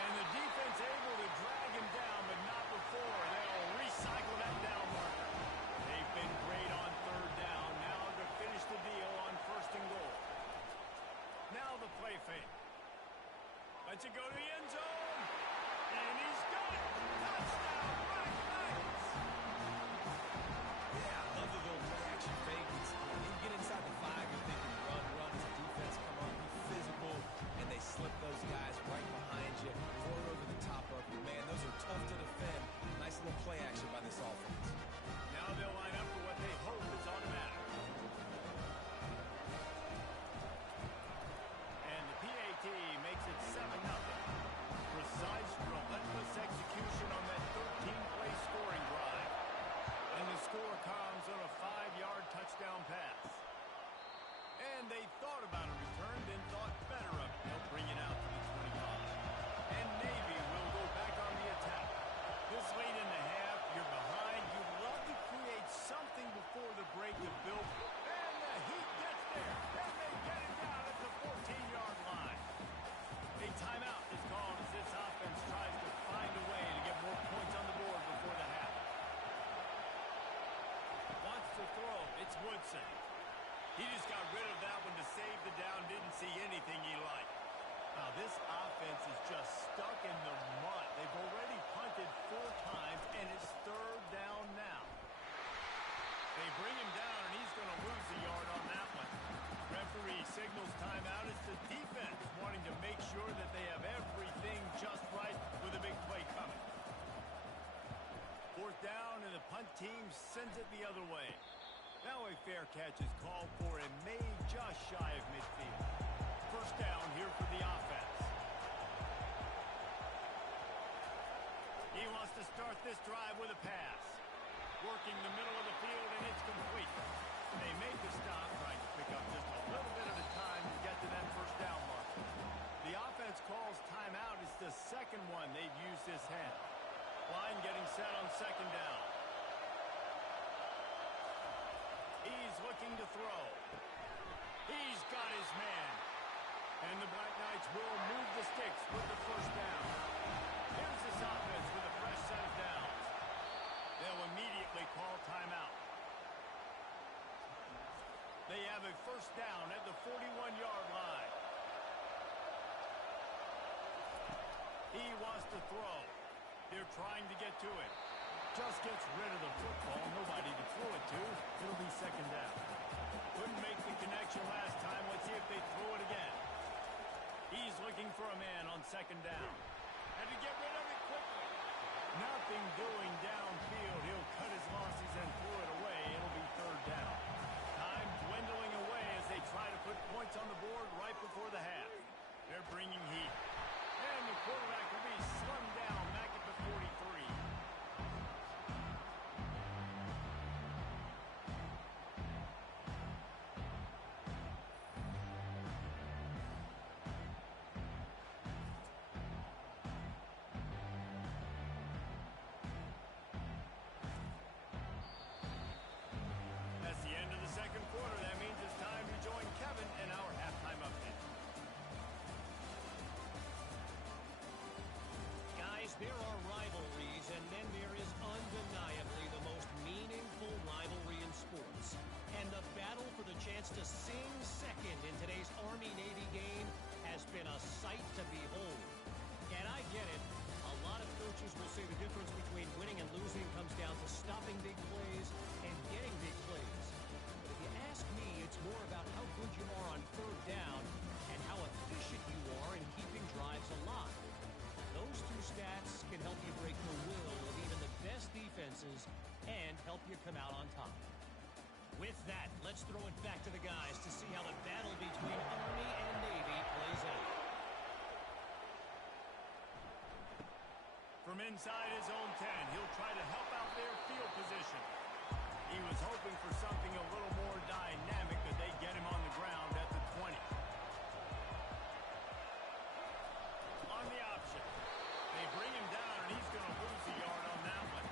And the defense able to drag him down, but not before. They'll recycle that down marker. They've been great on 3rd down. Now to finish the deal on 1st and goal. Now the play fake. Lets it go to the end zone. And he's got it. Touchdown, Black Knights. Yeah, I love the little play-action fake. You get inside the 5, you're thinking run, as the defense come on, be physical, and they slip those guys right behind you, throw it over the top of you. Man, those are tough to defend. Nice little play action by this offense. Now they'll line up for what they hope is automatic. And the PAT makes it 7-0. Precise, relentless execution on that 13-play scoring drive. And the score comes on a 5-yard touchdown pass. And they thought about a return, then thought better of it. They'll bring it out to the 25. And Navy will go back on the attack. This late in the half, you're behind. You'd love to create something before the break to build. And the Heat gets there. And they get it down at the 14-yard line. A timeout is called as this offense tries to find a way to get more points on the board before the half. Wants to throw. It's Woodson. He just got rid of that one to save the down. Didn't see anything he liked. Now, this offense is just stuck in the mud. They've already punted 4 times, and it's 3rd down now. They bring him down, and he's going to lose a yard on that one. Referee signals timeout. It's the defense wanting to make sure that they have everything just right with a big play coming. 4th down, and the punt team sends it the other way. Now a fair catch is called for and made just shy of midfield. 1st down here for the offense. He wants to start this drive with a pass. Working the middle of the field, and it's complete. They make the stop, trying to pick up just a little bit at a time to get to that 1st down mark. The offense calls timeout. It's the 2nd one they've used this half. Line getting set on 2nd down. He's looking to throw. He's got his man. And the Black Knights will move the sticks with the 1st down. Here's this offense with a fresh set of downs. first down at the 41-yard line. He wants to throw. They're trying to get to it. Just gets rid of the football. Nobody to throw it to. It'll be second down. Couldn't make the connection last time. Let's see if they throw it again. He's looking for a man on second down. Had to get rid of it quickly. Nothing doing downfield. He'll cut his losses and throw it away. It'll be third down. Time dwindling away as they try to put points on the board right before the half. They're bringing heat. And the quarterback will be slimmed down back at the 43. That's the end of the second quarter. That means it's time to join Kevin in our halftime update. Guys, there are rivalries, and then there is undeniably the most meaningful rivalry in sports. And the battle for the chance to sing second in today's Army-Navy game has been a sight to behold. And I get it. A lot of coaches will say the difference between winning and losing comes down to stopping big plays and getting big plays. But if you ask me, it's more about how good you are on third down and how efficient you are in keeping drives alive. Those two stats can help you break the will of even the best defenses and help you come out on top. With that, let's throw it back to the guys to see how the battle between Army and Navy plays out. From inside his own 10, he'll try to help out their field position. He was hoping for something a little more dynamic, but they get him on the ground at the 20. On the option. They bring him down, and he's going to lose a yard on that one.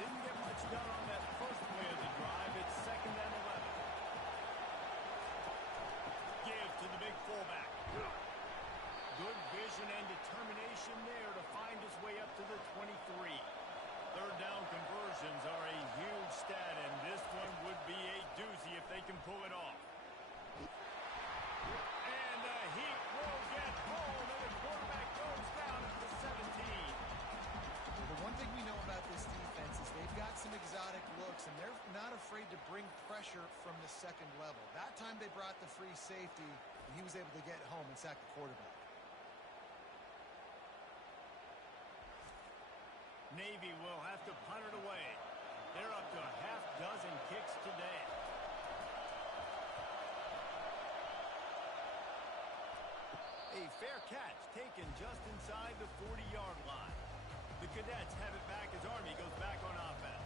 Didn't get much done on that first play of the drive. It's second and 11. Give to the big fullback. Good vision and determination there to find his way up to the 23. Third down conversions are a huge stat, and this one would be a doozy if they can pull it off. And the heat will get home, and the quarterback goes down at the 17. The one thing we know about this defense is they've got some exotic looks, and they're not afraid to bring pressure from the second level. That time they brought the free safety, and he was able to get home and sack the quarterback. Navy will have to punt it away. They're up to a half dozen kicks today. A fair catch taken just inside the 40-yard line. The Cadets have it back as Army goes back on offense.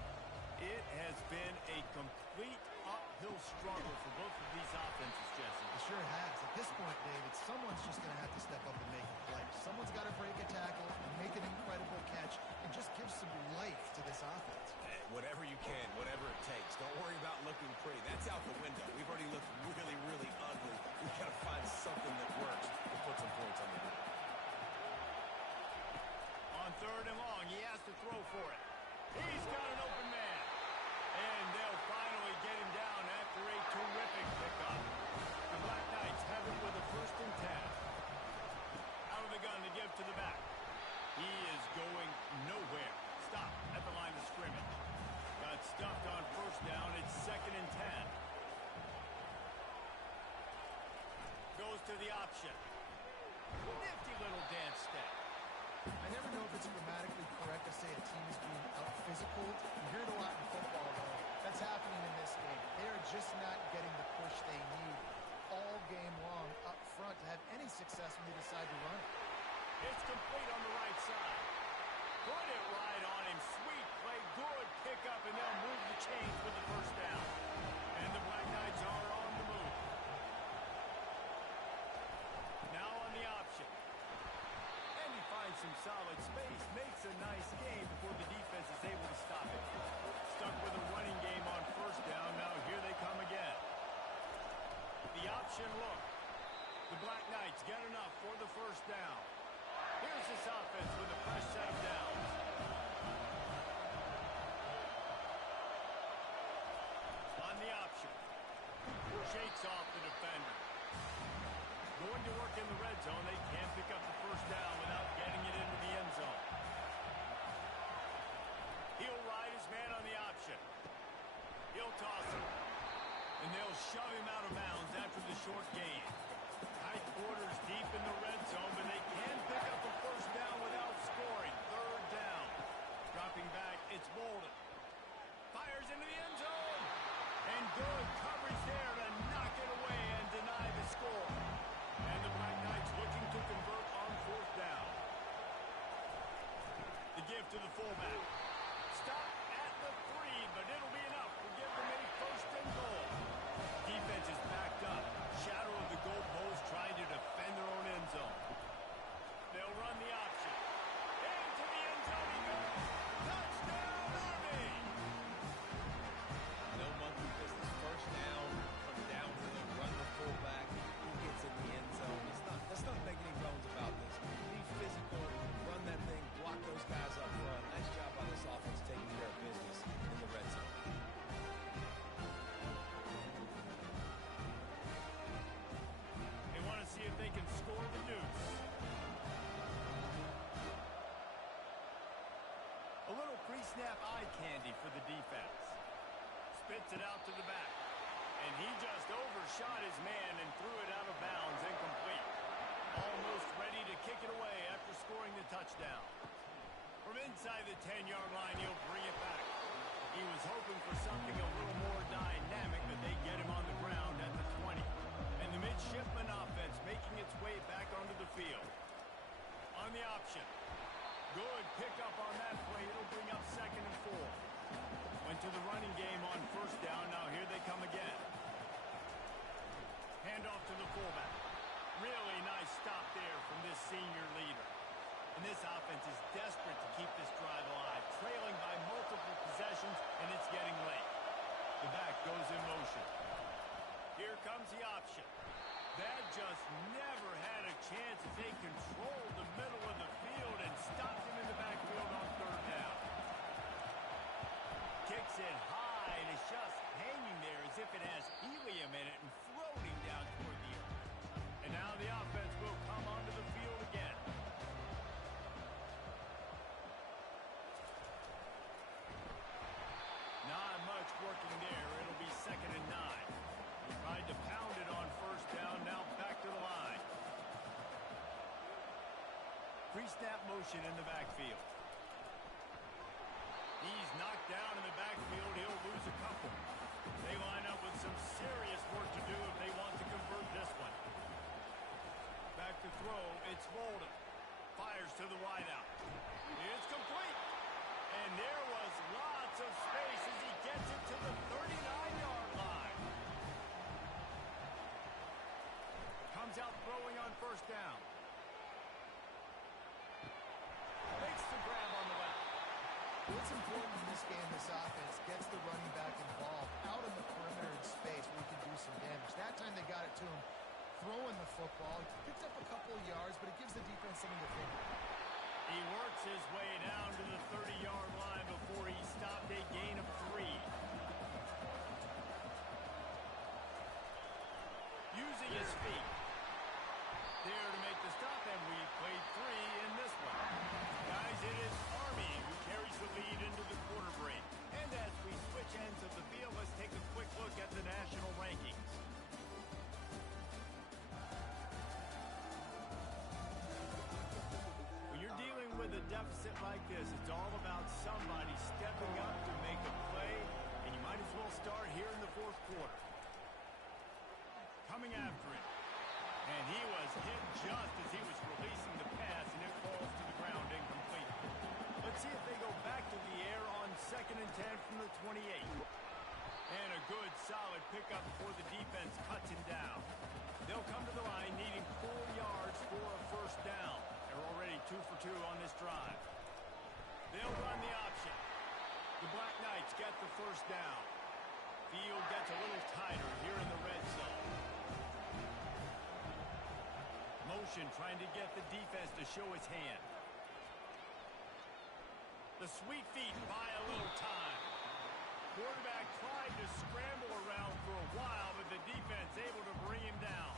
It has been a complete uphill struggle for both of these offenses, Jesse. It sure has. At this point, David, someone's just going to have to step up and make a play. Someone's got to break a tackle and make an incredible catch and just give some life to this offense. Whatever you can, whatever it takes. Don't worry about looking pretty. That's out the window. We've already looked really, really ugly. We've got to find something that works to put some points on the board. On third and long, he has to throw for it. He's got an open man. And they'll finally get him down after a terrific pickup. The Black Knights have it with a first and 10. Out of the gun to give to the back. He is going nowhere. Stop at the line of scrimmage. Got stuffed on first down. It's second and 10. Goes to the option. Nifty little dance step. I never know if it's grammatically correct to say a team is being out-physical. You hear it a lot in football, though. That's happening in this game. They are just not getting the push they need all game long up front to have any success when they decide to run it. It's complete on the right side. Put it right on him. Sweet play. Good pickup, and they'll move the chains with the first down. And the Black Knights are on the move. Now on the option. And he finds some solid space. Makes a nice game before the defense is able to stop it. Stuck with a running game on first down. Now here they come again. The option look. The Black Knights get enough for the first down. Here's this offense with a fresh set of downs. On the option. Shakes off the defender. Going to work in the red zone. They can't pick up the first down without getting it into the end zone. He'll ride his man on the option. He'll toss him. And they'll shove him out of bounds after the short gain. Tight quarters deep in the red zone, but they can pick up the first down without scoring. Third down. Dropping back, it's Bolden. Fires into the end zone. And good coverage there to knock it away and deny the score. And the Black Knights looking to convert on fourth down. The give to the fullback. Stop at the 3, but it'll be enough to give them a first and goal. Defense is backed up. Shadow of the goalpost trying to defend their own end zone. They'll run the option. Into the end zone he goes. Touchdown, Army! No monkey business. First down from downfield, run the fullback. Who gets in the end zone? Let's not make any bones about this. Be physical, run that thing, block those guys up front. Nice job by this offense taking care of business in the red zone. They want to see if they can score the deuce. A little pre-snap eye candy for the defense. Spits it out to the back. And he just overshot his man and threw it out of bounds, incomplete. Almost ready to kick it away after scoring the touchdown. From inside the 10-yard line, he'll bring it back. He was hoping for something a little more dynamic, but they get him on the ground at the 20. And the midshipman offense making its way back onto the field. On the option. Good pickup on that play. It'll bring up second and 4. Went to the running game on first down. Now here they come again. Handoff to the fullback. Really nice stop there from this senior leader. And this offense is desperate to keep this drive alive, trailing by multiple possessions, and it's getting late. The back goes in motion. Here comes the option. That just never had a chance as they controlled the middle of the field and stopped him in the backfield on third down. Kicks it high, and it's just hanging there as if it has helium in it and floating down toward the earth. And now the offense will come onto the field again. Not much working there. It'll be second and 9. He tried to pound it on first down, now back to the line. Pre-snap motion in the backfield. He's knocked down in the backfield. He'll lose a couple. They line up with some serious work to do if they want to convert this one. Back to throw. It's Bolden. Fires to the wideout. It's complete. And there was lots of space as he gets it to the 39-yard line. Comes out throwing on first down. Makes the grab on the left. What's important in this game, this offense gets the running back involved out in the perimeter in space where he can do some damage. That time they got it to him throwing the football. He picked up a couple of yards, but it gives the defense something to think about. He works his way down to the 30-yard line before he stopped a gain of 3. Using his feet. There to make the stop, and we played 3 in this one. Guys, it is Army who carries the lead into the quarter break. And as we switch ends of the field, let's take a quick look at the national rankings. When you're dealing with a deficit like this, it's all about somebody stepping up to make a play, and you might as well start here in the fourth quarter. Coming after it. And he was hit just as he was releasing the pass, and it falls to the ground incomplete. Let's see if they go back to the air on second and 10 from the 28. And a good, solid pickup before the defense cuts him down. They'll come to the line needing 4 yards for a first down. They're already 2 for 2 on this drive. They'll run the option. The Black Knights get the first down. Field gets a little tighter here in the red zone. Motion trying to get the defense to show his hand. The sweet feet buy a little time. quarterback tried to scramble around for a while, but the defense able to bring him down.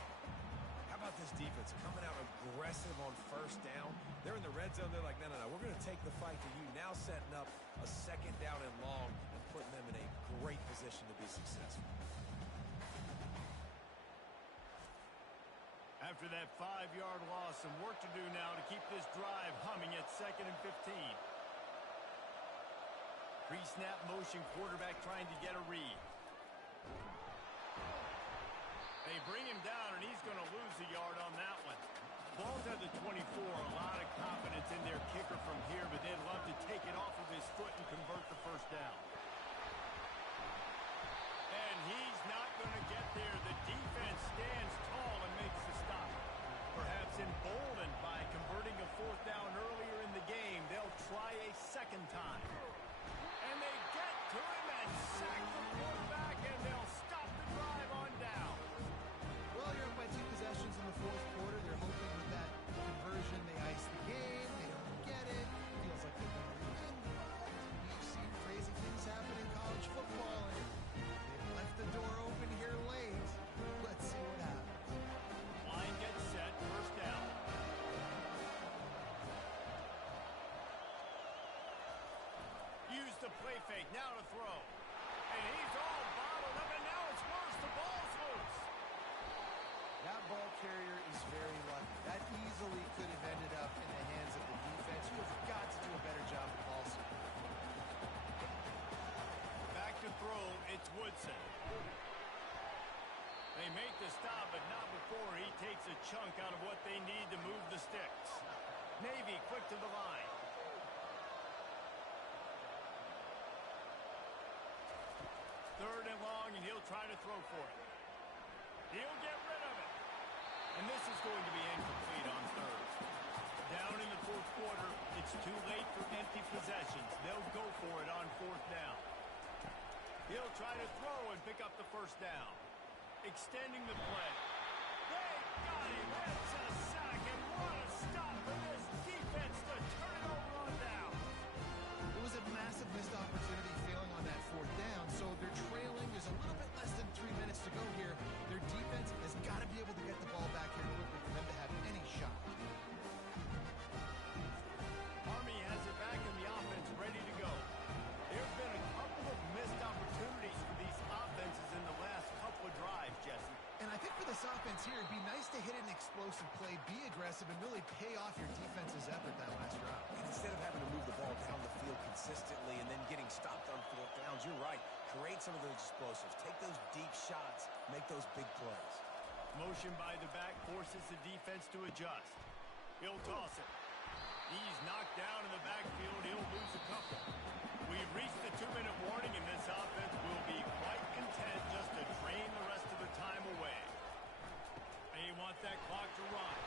How about this defense coming out aggressive on first down? They're in the red zone. They're like, no, we're going to take the fight to you. Now setting up a second down and long and putting them in a great position to be successful. After that 5-yard loss, some work to do now to keep this drive humming at 2nd and 15. Pre-snap motion, quarterback trying to get a read. They bring him down, and he's going to lose a yard on that one. Ball's at the 24. A lot of confidence in their kicker from here, but they'd love to take it off of his foot and convert the first down. And he's not going to get there. The defense stands tall and makes the stop. Perhaps emboldened by converting a 4th down earlier in the game, they'll try a second time. And they get to him and sack the quarterback, and they'll stop the drive on down. Well, you're up by 2 possessions in the 4th quarter. They're hoping with that conversion they ice the game. They don't get it. Feels like they're going to win, but we've seen crazy things happen in college football, and they've left the door open here late. Let's see what happens. Line gets set, first down. Use the play fake, now to throw. And he's all bottled up, and now it's worse. The ball's loose. That ball carrier is very lucky. That easily could have ended up in the hands of the defense. You have got to do a better job of ball security. Back to throw, it's Woodson. They make the stop, but not before he takes a chunk out of what they need to move the sticks. Navy quick to the line. Third and long, and he'll try to throw for it. He'll get rid of it. And this is going to be incomplete on third. Down in the 4th quarter, it's too late for empty possessions. They'll go for it on 4th down. He'll try to throw and pick up the first down. Extending the play. They got him. It's a sack, and what a stop for this defense to turn it over on down. It was a massive missed opportunity failing on that 4th down, so they're trailing. There's a little bit less than 3 minutes to go here. Their defense has got to be able to get the ball back here quickly for them to have any shot. Army has it back in the offense ready to go. There have been a couple of missed opportunities for these offenses in the last couple of drives, Jesse. And I think for this offense here, it'd be nice to hit an explosive play, be aggressive, and really pay off your defense's effort that last drive. And instead of having to move the ball down the field consistently and then getting stopped on 4th downs, you're right. Create some of those explosives. Take those deep shots. Make those big plays. Motion by the back forces the defense to adjust. He'll toss it. He's knocked down in the backfield. He'll lose a couple. We've reached the 2-minute warning, and this offense will be quite content just to drain the rest of the time away. They want that clock to run.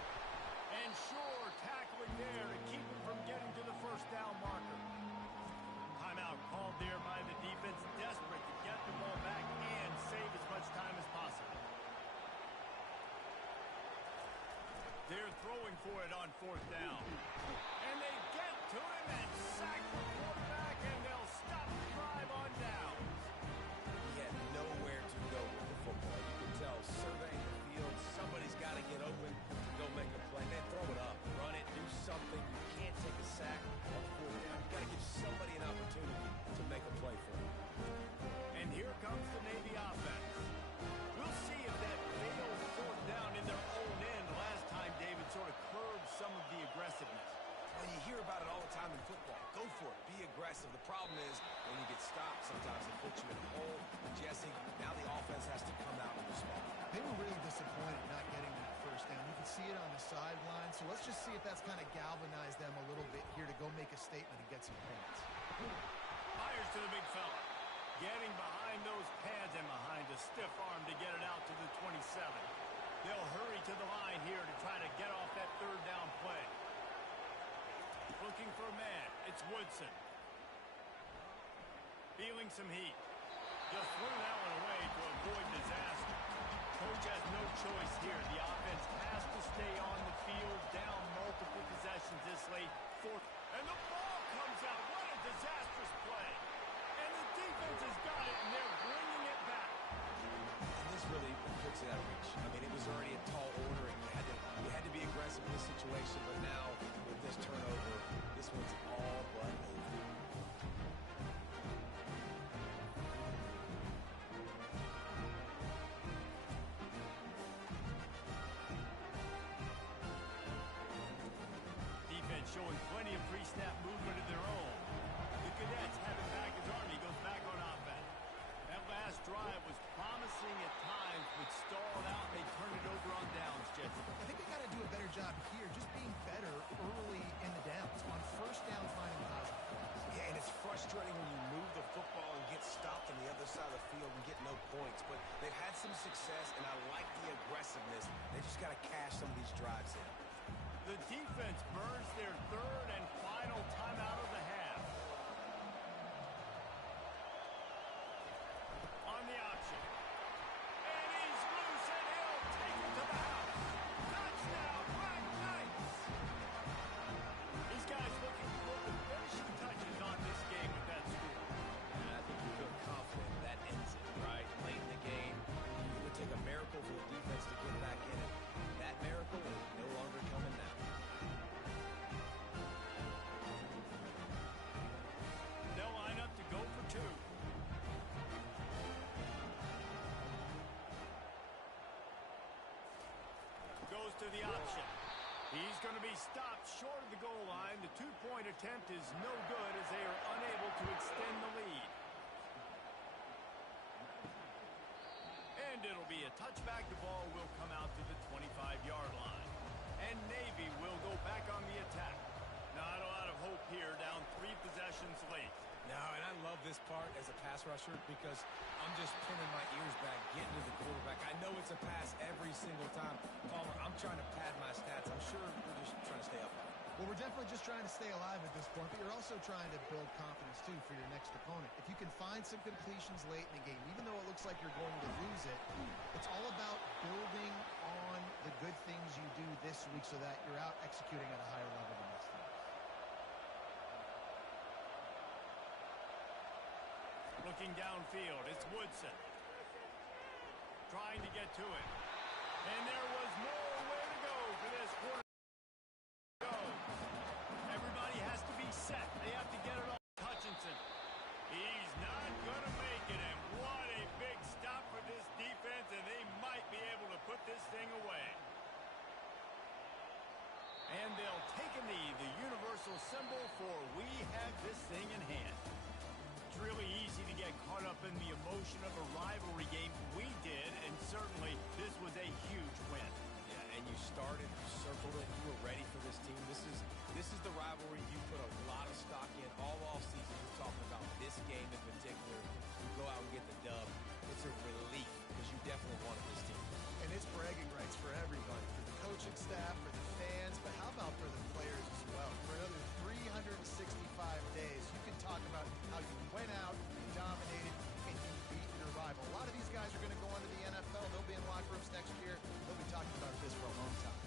And sure, tackling there to keep him from getting to the first down marker. Timeout called there by the defense, desperate to get the ball back and save as much time as possible. They're throwing for it on 4th down. And they get to him and sack the quarterback, and they'll stop the drive on down. He had nowhere to go with the football. You can tell, surveying the field, somebody's got to get open to go make a play. Man, throw it up, run it, do something. You can't take a sack on 4th down. You got to give somebody an opportunity to make a play for him. And here comes the Navy offense. We'll see if that failed 4th down in their own end last time, David, sort of curbed some of the aggressiveness. Well, you hear about it all the time in football. Go for it. Be aggressive. The problem is when you get stopped, sometimes it puts you in a hole. Jesse, now the offense has to come out and respond. They were really disappointed not getting that first down. You can see it on the sideline, so let's just see if that's kind of galvanized them a little bit here to go make a statement and get some points. Fires to the big fella. Getting behind those pads and behind a stiff arm to get it out to the 27. They'll hurry to the line here to try to get off that 3rd down play. Looking for a man. It's Woodson. Feeling some heat. Just threw that one away to avoid disaster. Coach has no choice here. The offense has to stay on the field, down multiple possessions this late. 4th. And the ball comes out. What a disastrous play. And the defense has got it, and they're bringing it back. And this really puts it out of reach. I mean, it was already a tall order, and you had to be aggressive in this situation. But now, with this turnover, this one's all but over. Defense showing plenty of pre-snap movement of their own. The Cadets have it back as Army goes back on offense. That last drive was promising at times, but stalled out, and they turned it over on downs, Jesse. I think they got to do a better job here, just being better early in the downs. On first down, finding positive points. Yeah, and it's frustrating when you move the football and get stopped on the other side of the field and get no points. But they've had some success, and I like the aggressiveness. They just got to cash some of these drives in. The defense burns their third and final timeout of the half. On the option. And he's loose, and he'll take it to the house. Touchdown, Black Knights! These guys looking to put the finishing touches on this game with that score. And I think you feel confident that ends it, right? Late in the game, it would take a miracle for the defense to get back in it. That miracle is no longer coming now. They'll line up to go for two. Goes to the option. He's going to be stopped short of the goal line. The two-point attempt is no good as they are unable to extend the lead. And it'll be a touchback. The ball will come out to the 25-yard line. And Navy will go back on the attack. Not a lot of hope here, down 3 possessions late. No, and I love this part as a pass rusher because I'm just pinning my ears back, getting to the quarterback. I know it's a pass every single time. Palmer, I'm trying to pad my stats. I'm sure we're just trying to stay up. Well, we're definitely just trying to stay alive at this point, but you're also trying to build confidence, too, for your next opponent. If you can find some completions late in the game, even though it looks like you're going to lose it, it's all about building on the good things you do this week so that you're out executing at a higher level the next time. Looking downfield, it's Woodson. Trying to get to it. And there was nowhere to go for this quarter. Everybody has to be set. They have to get it off Hutchinson. He's not going to make it, and what a big stop for this defense, and they might be able to put this thing away. And they'll take a knee, the universal symbol for we have this thing in hand. It's really easy to get caught up in the emotion of a rivalry game. We did, and certainly this was a huge win. Yeah, and you started, you circled it, you were ready for this team. This is the rivalry you put a lot of stock in all offseason. You're talking about this game in particular. You go out and get the dub. It's a relief because you definitely wanted this team. And it's bragging rights for everybody, for the coaching staff, for the fans, but how about for the players as well? For another 365 days, you can talk about how you went out, you dominated, and you beat your rival. A lot of these guys are going to go on to the NFL. They'll be in locker rooms next year. They'll be talking about this for a long time.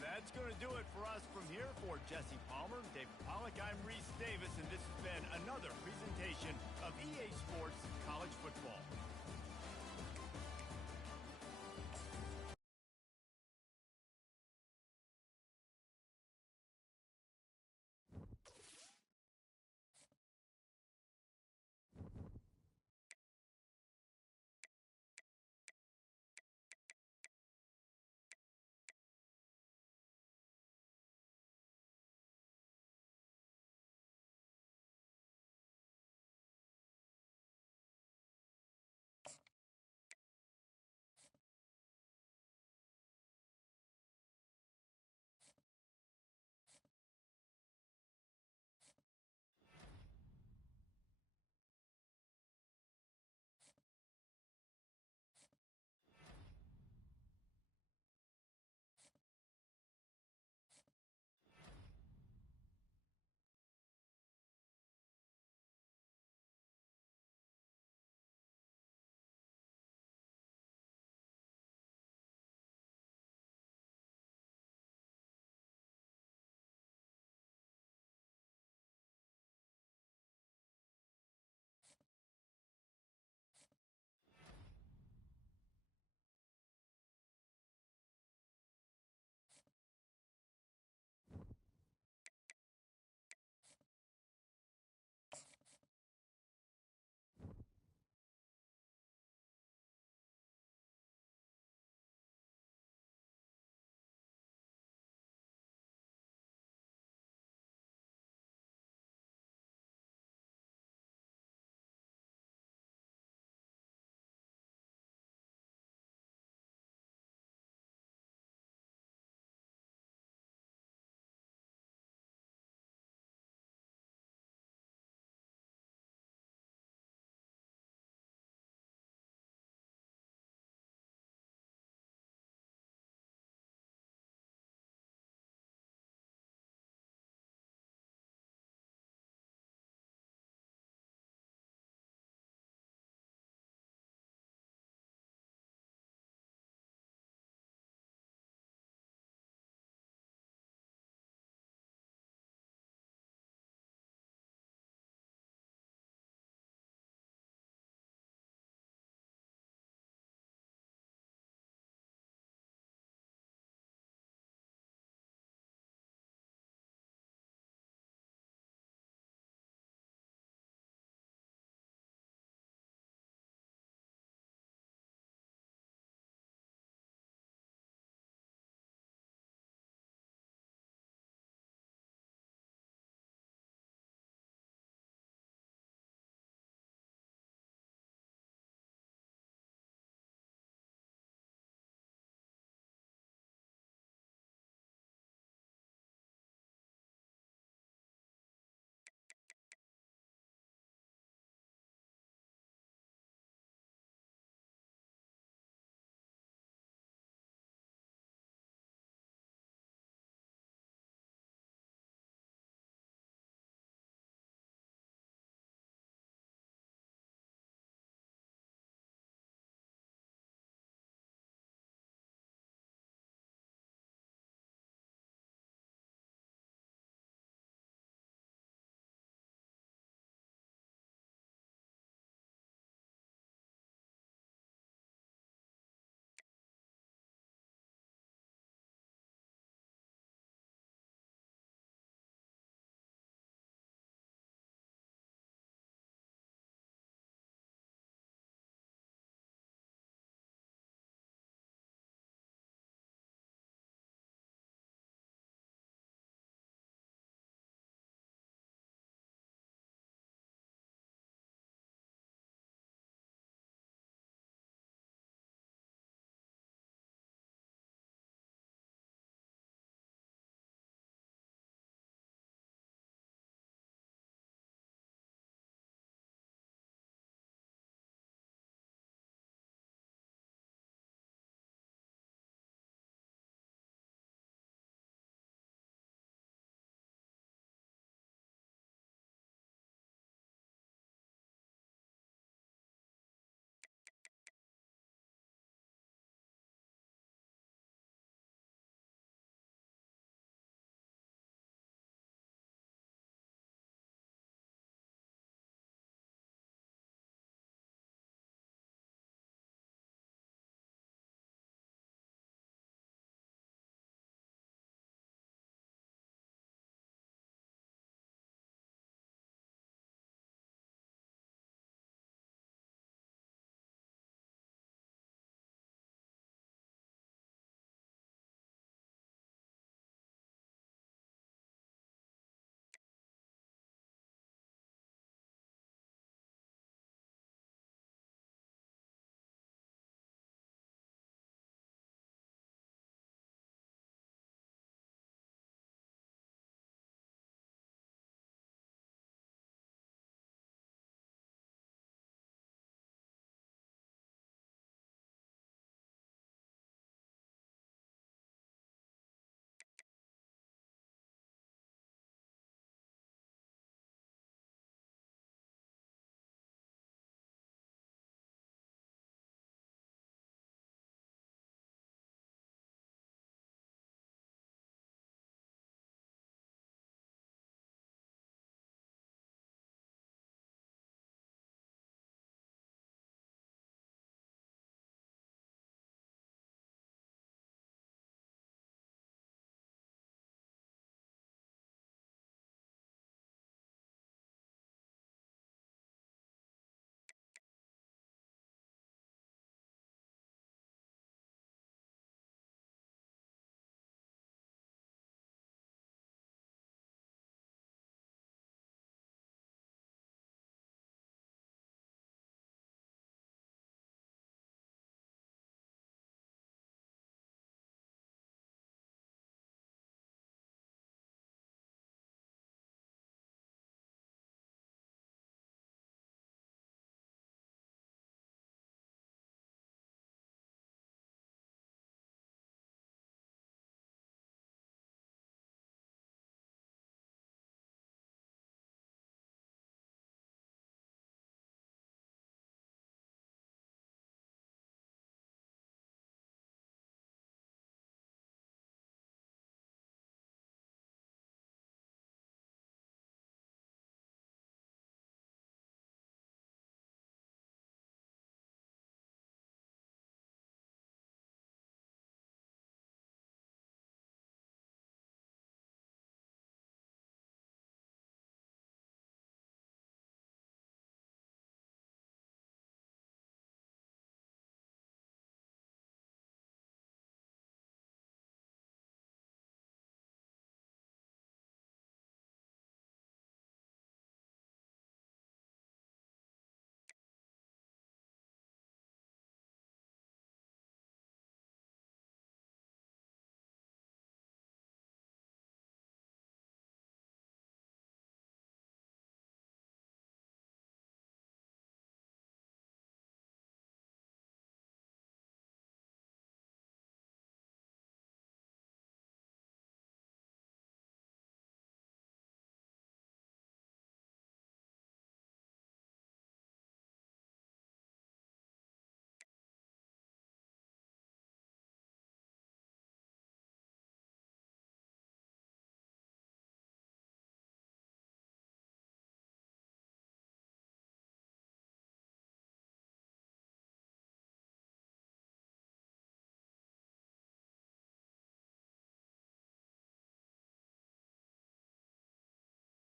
That's going to do it for us from here. For Jesse Palmer, David Pollack, I'm Reese Davis, and this has been another presentation of EA Sports College Football.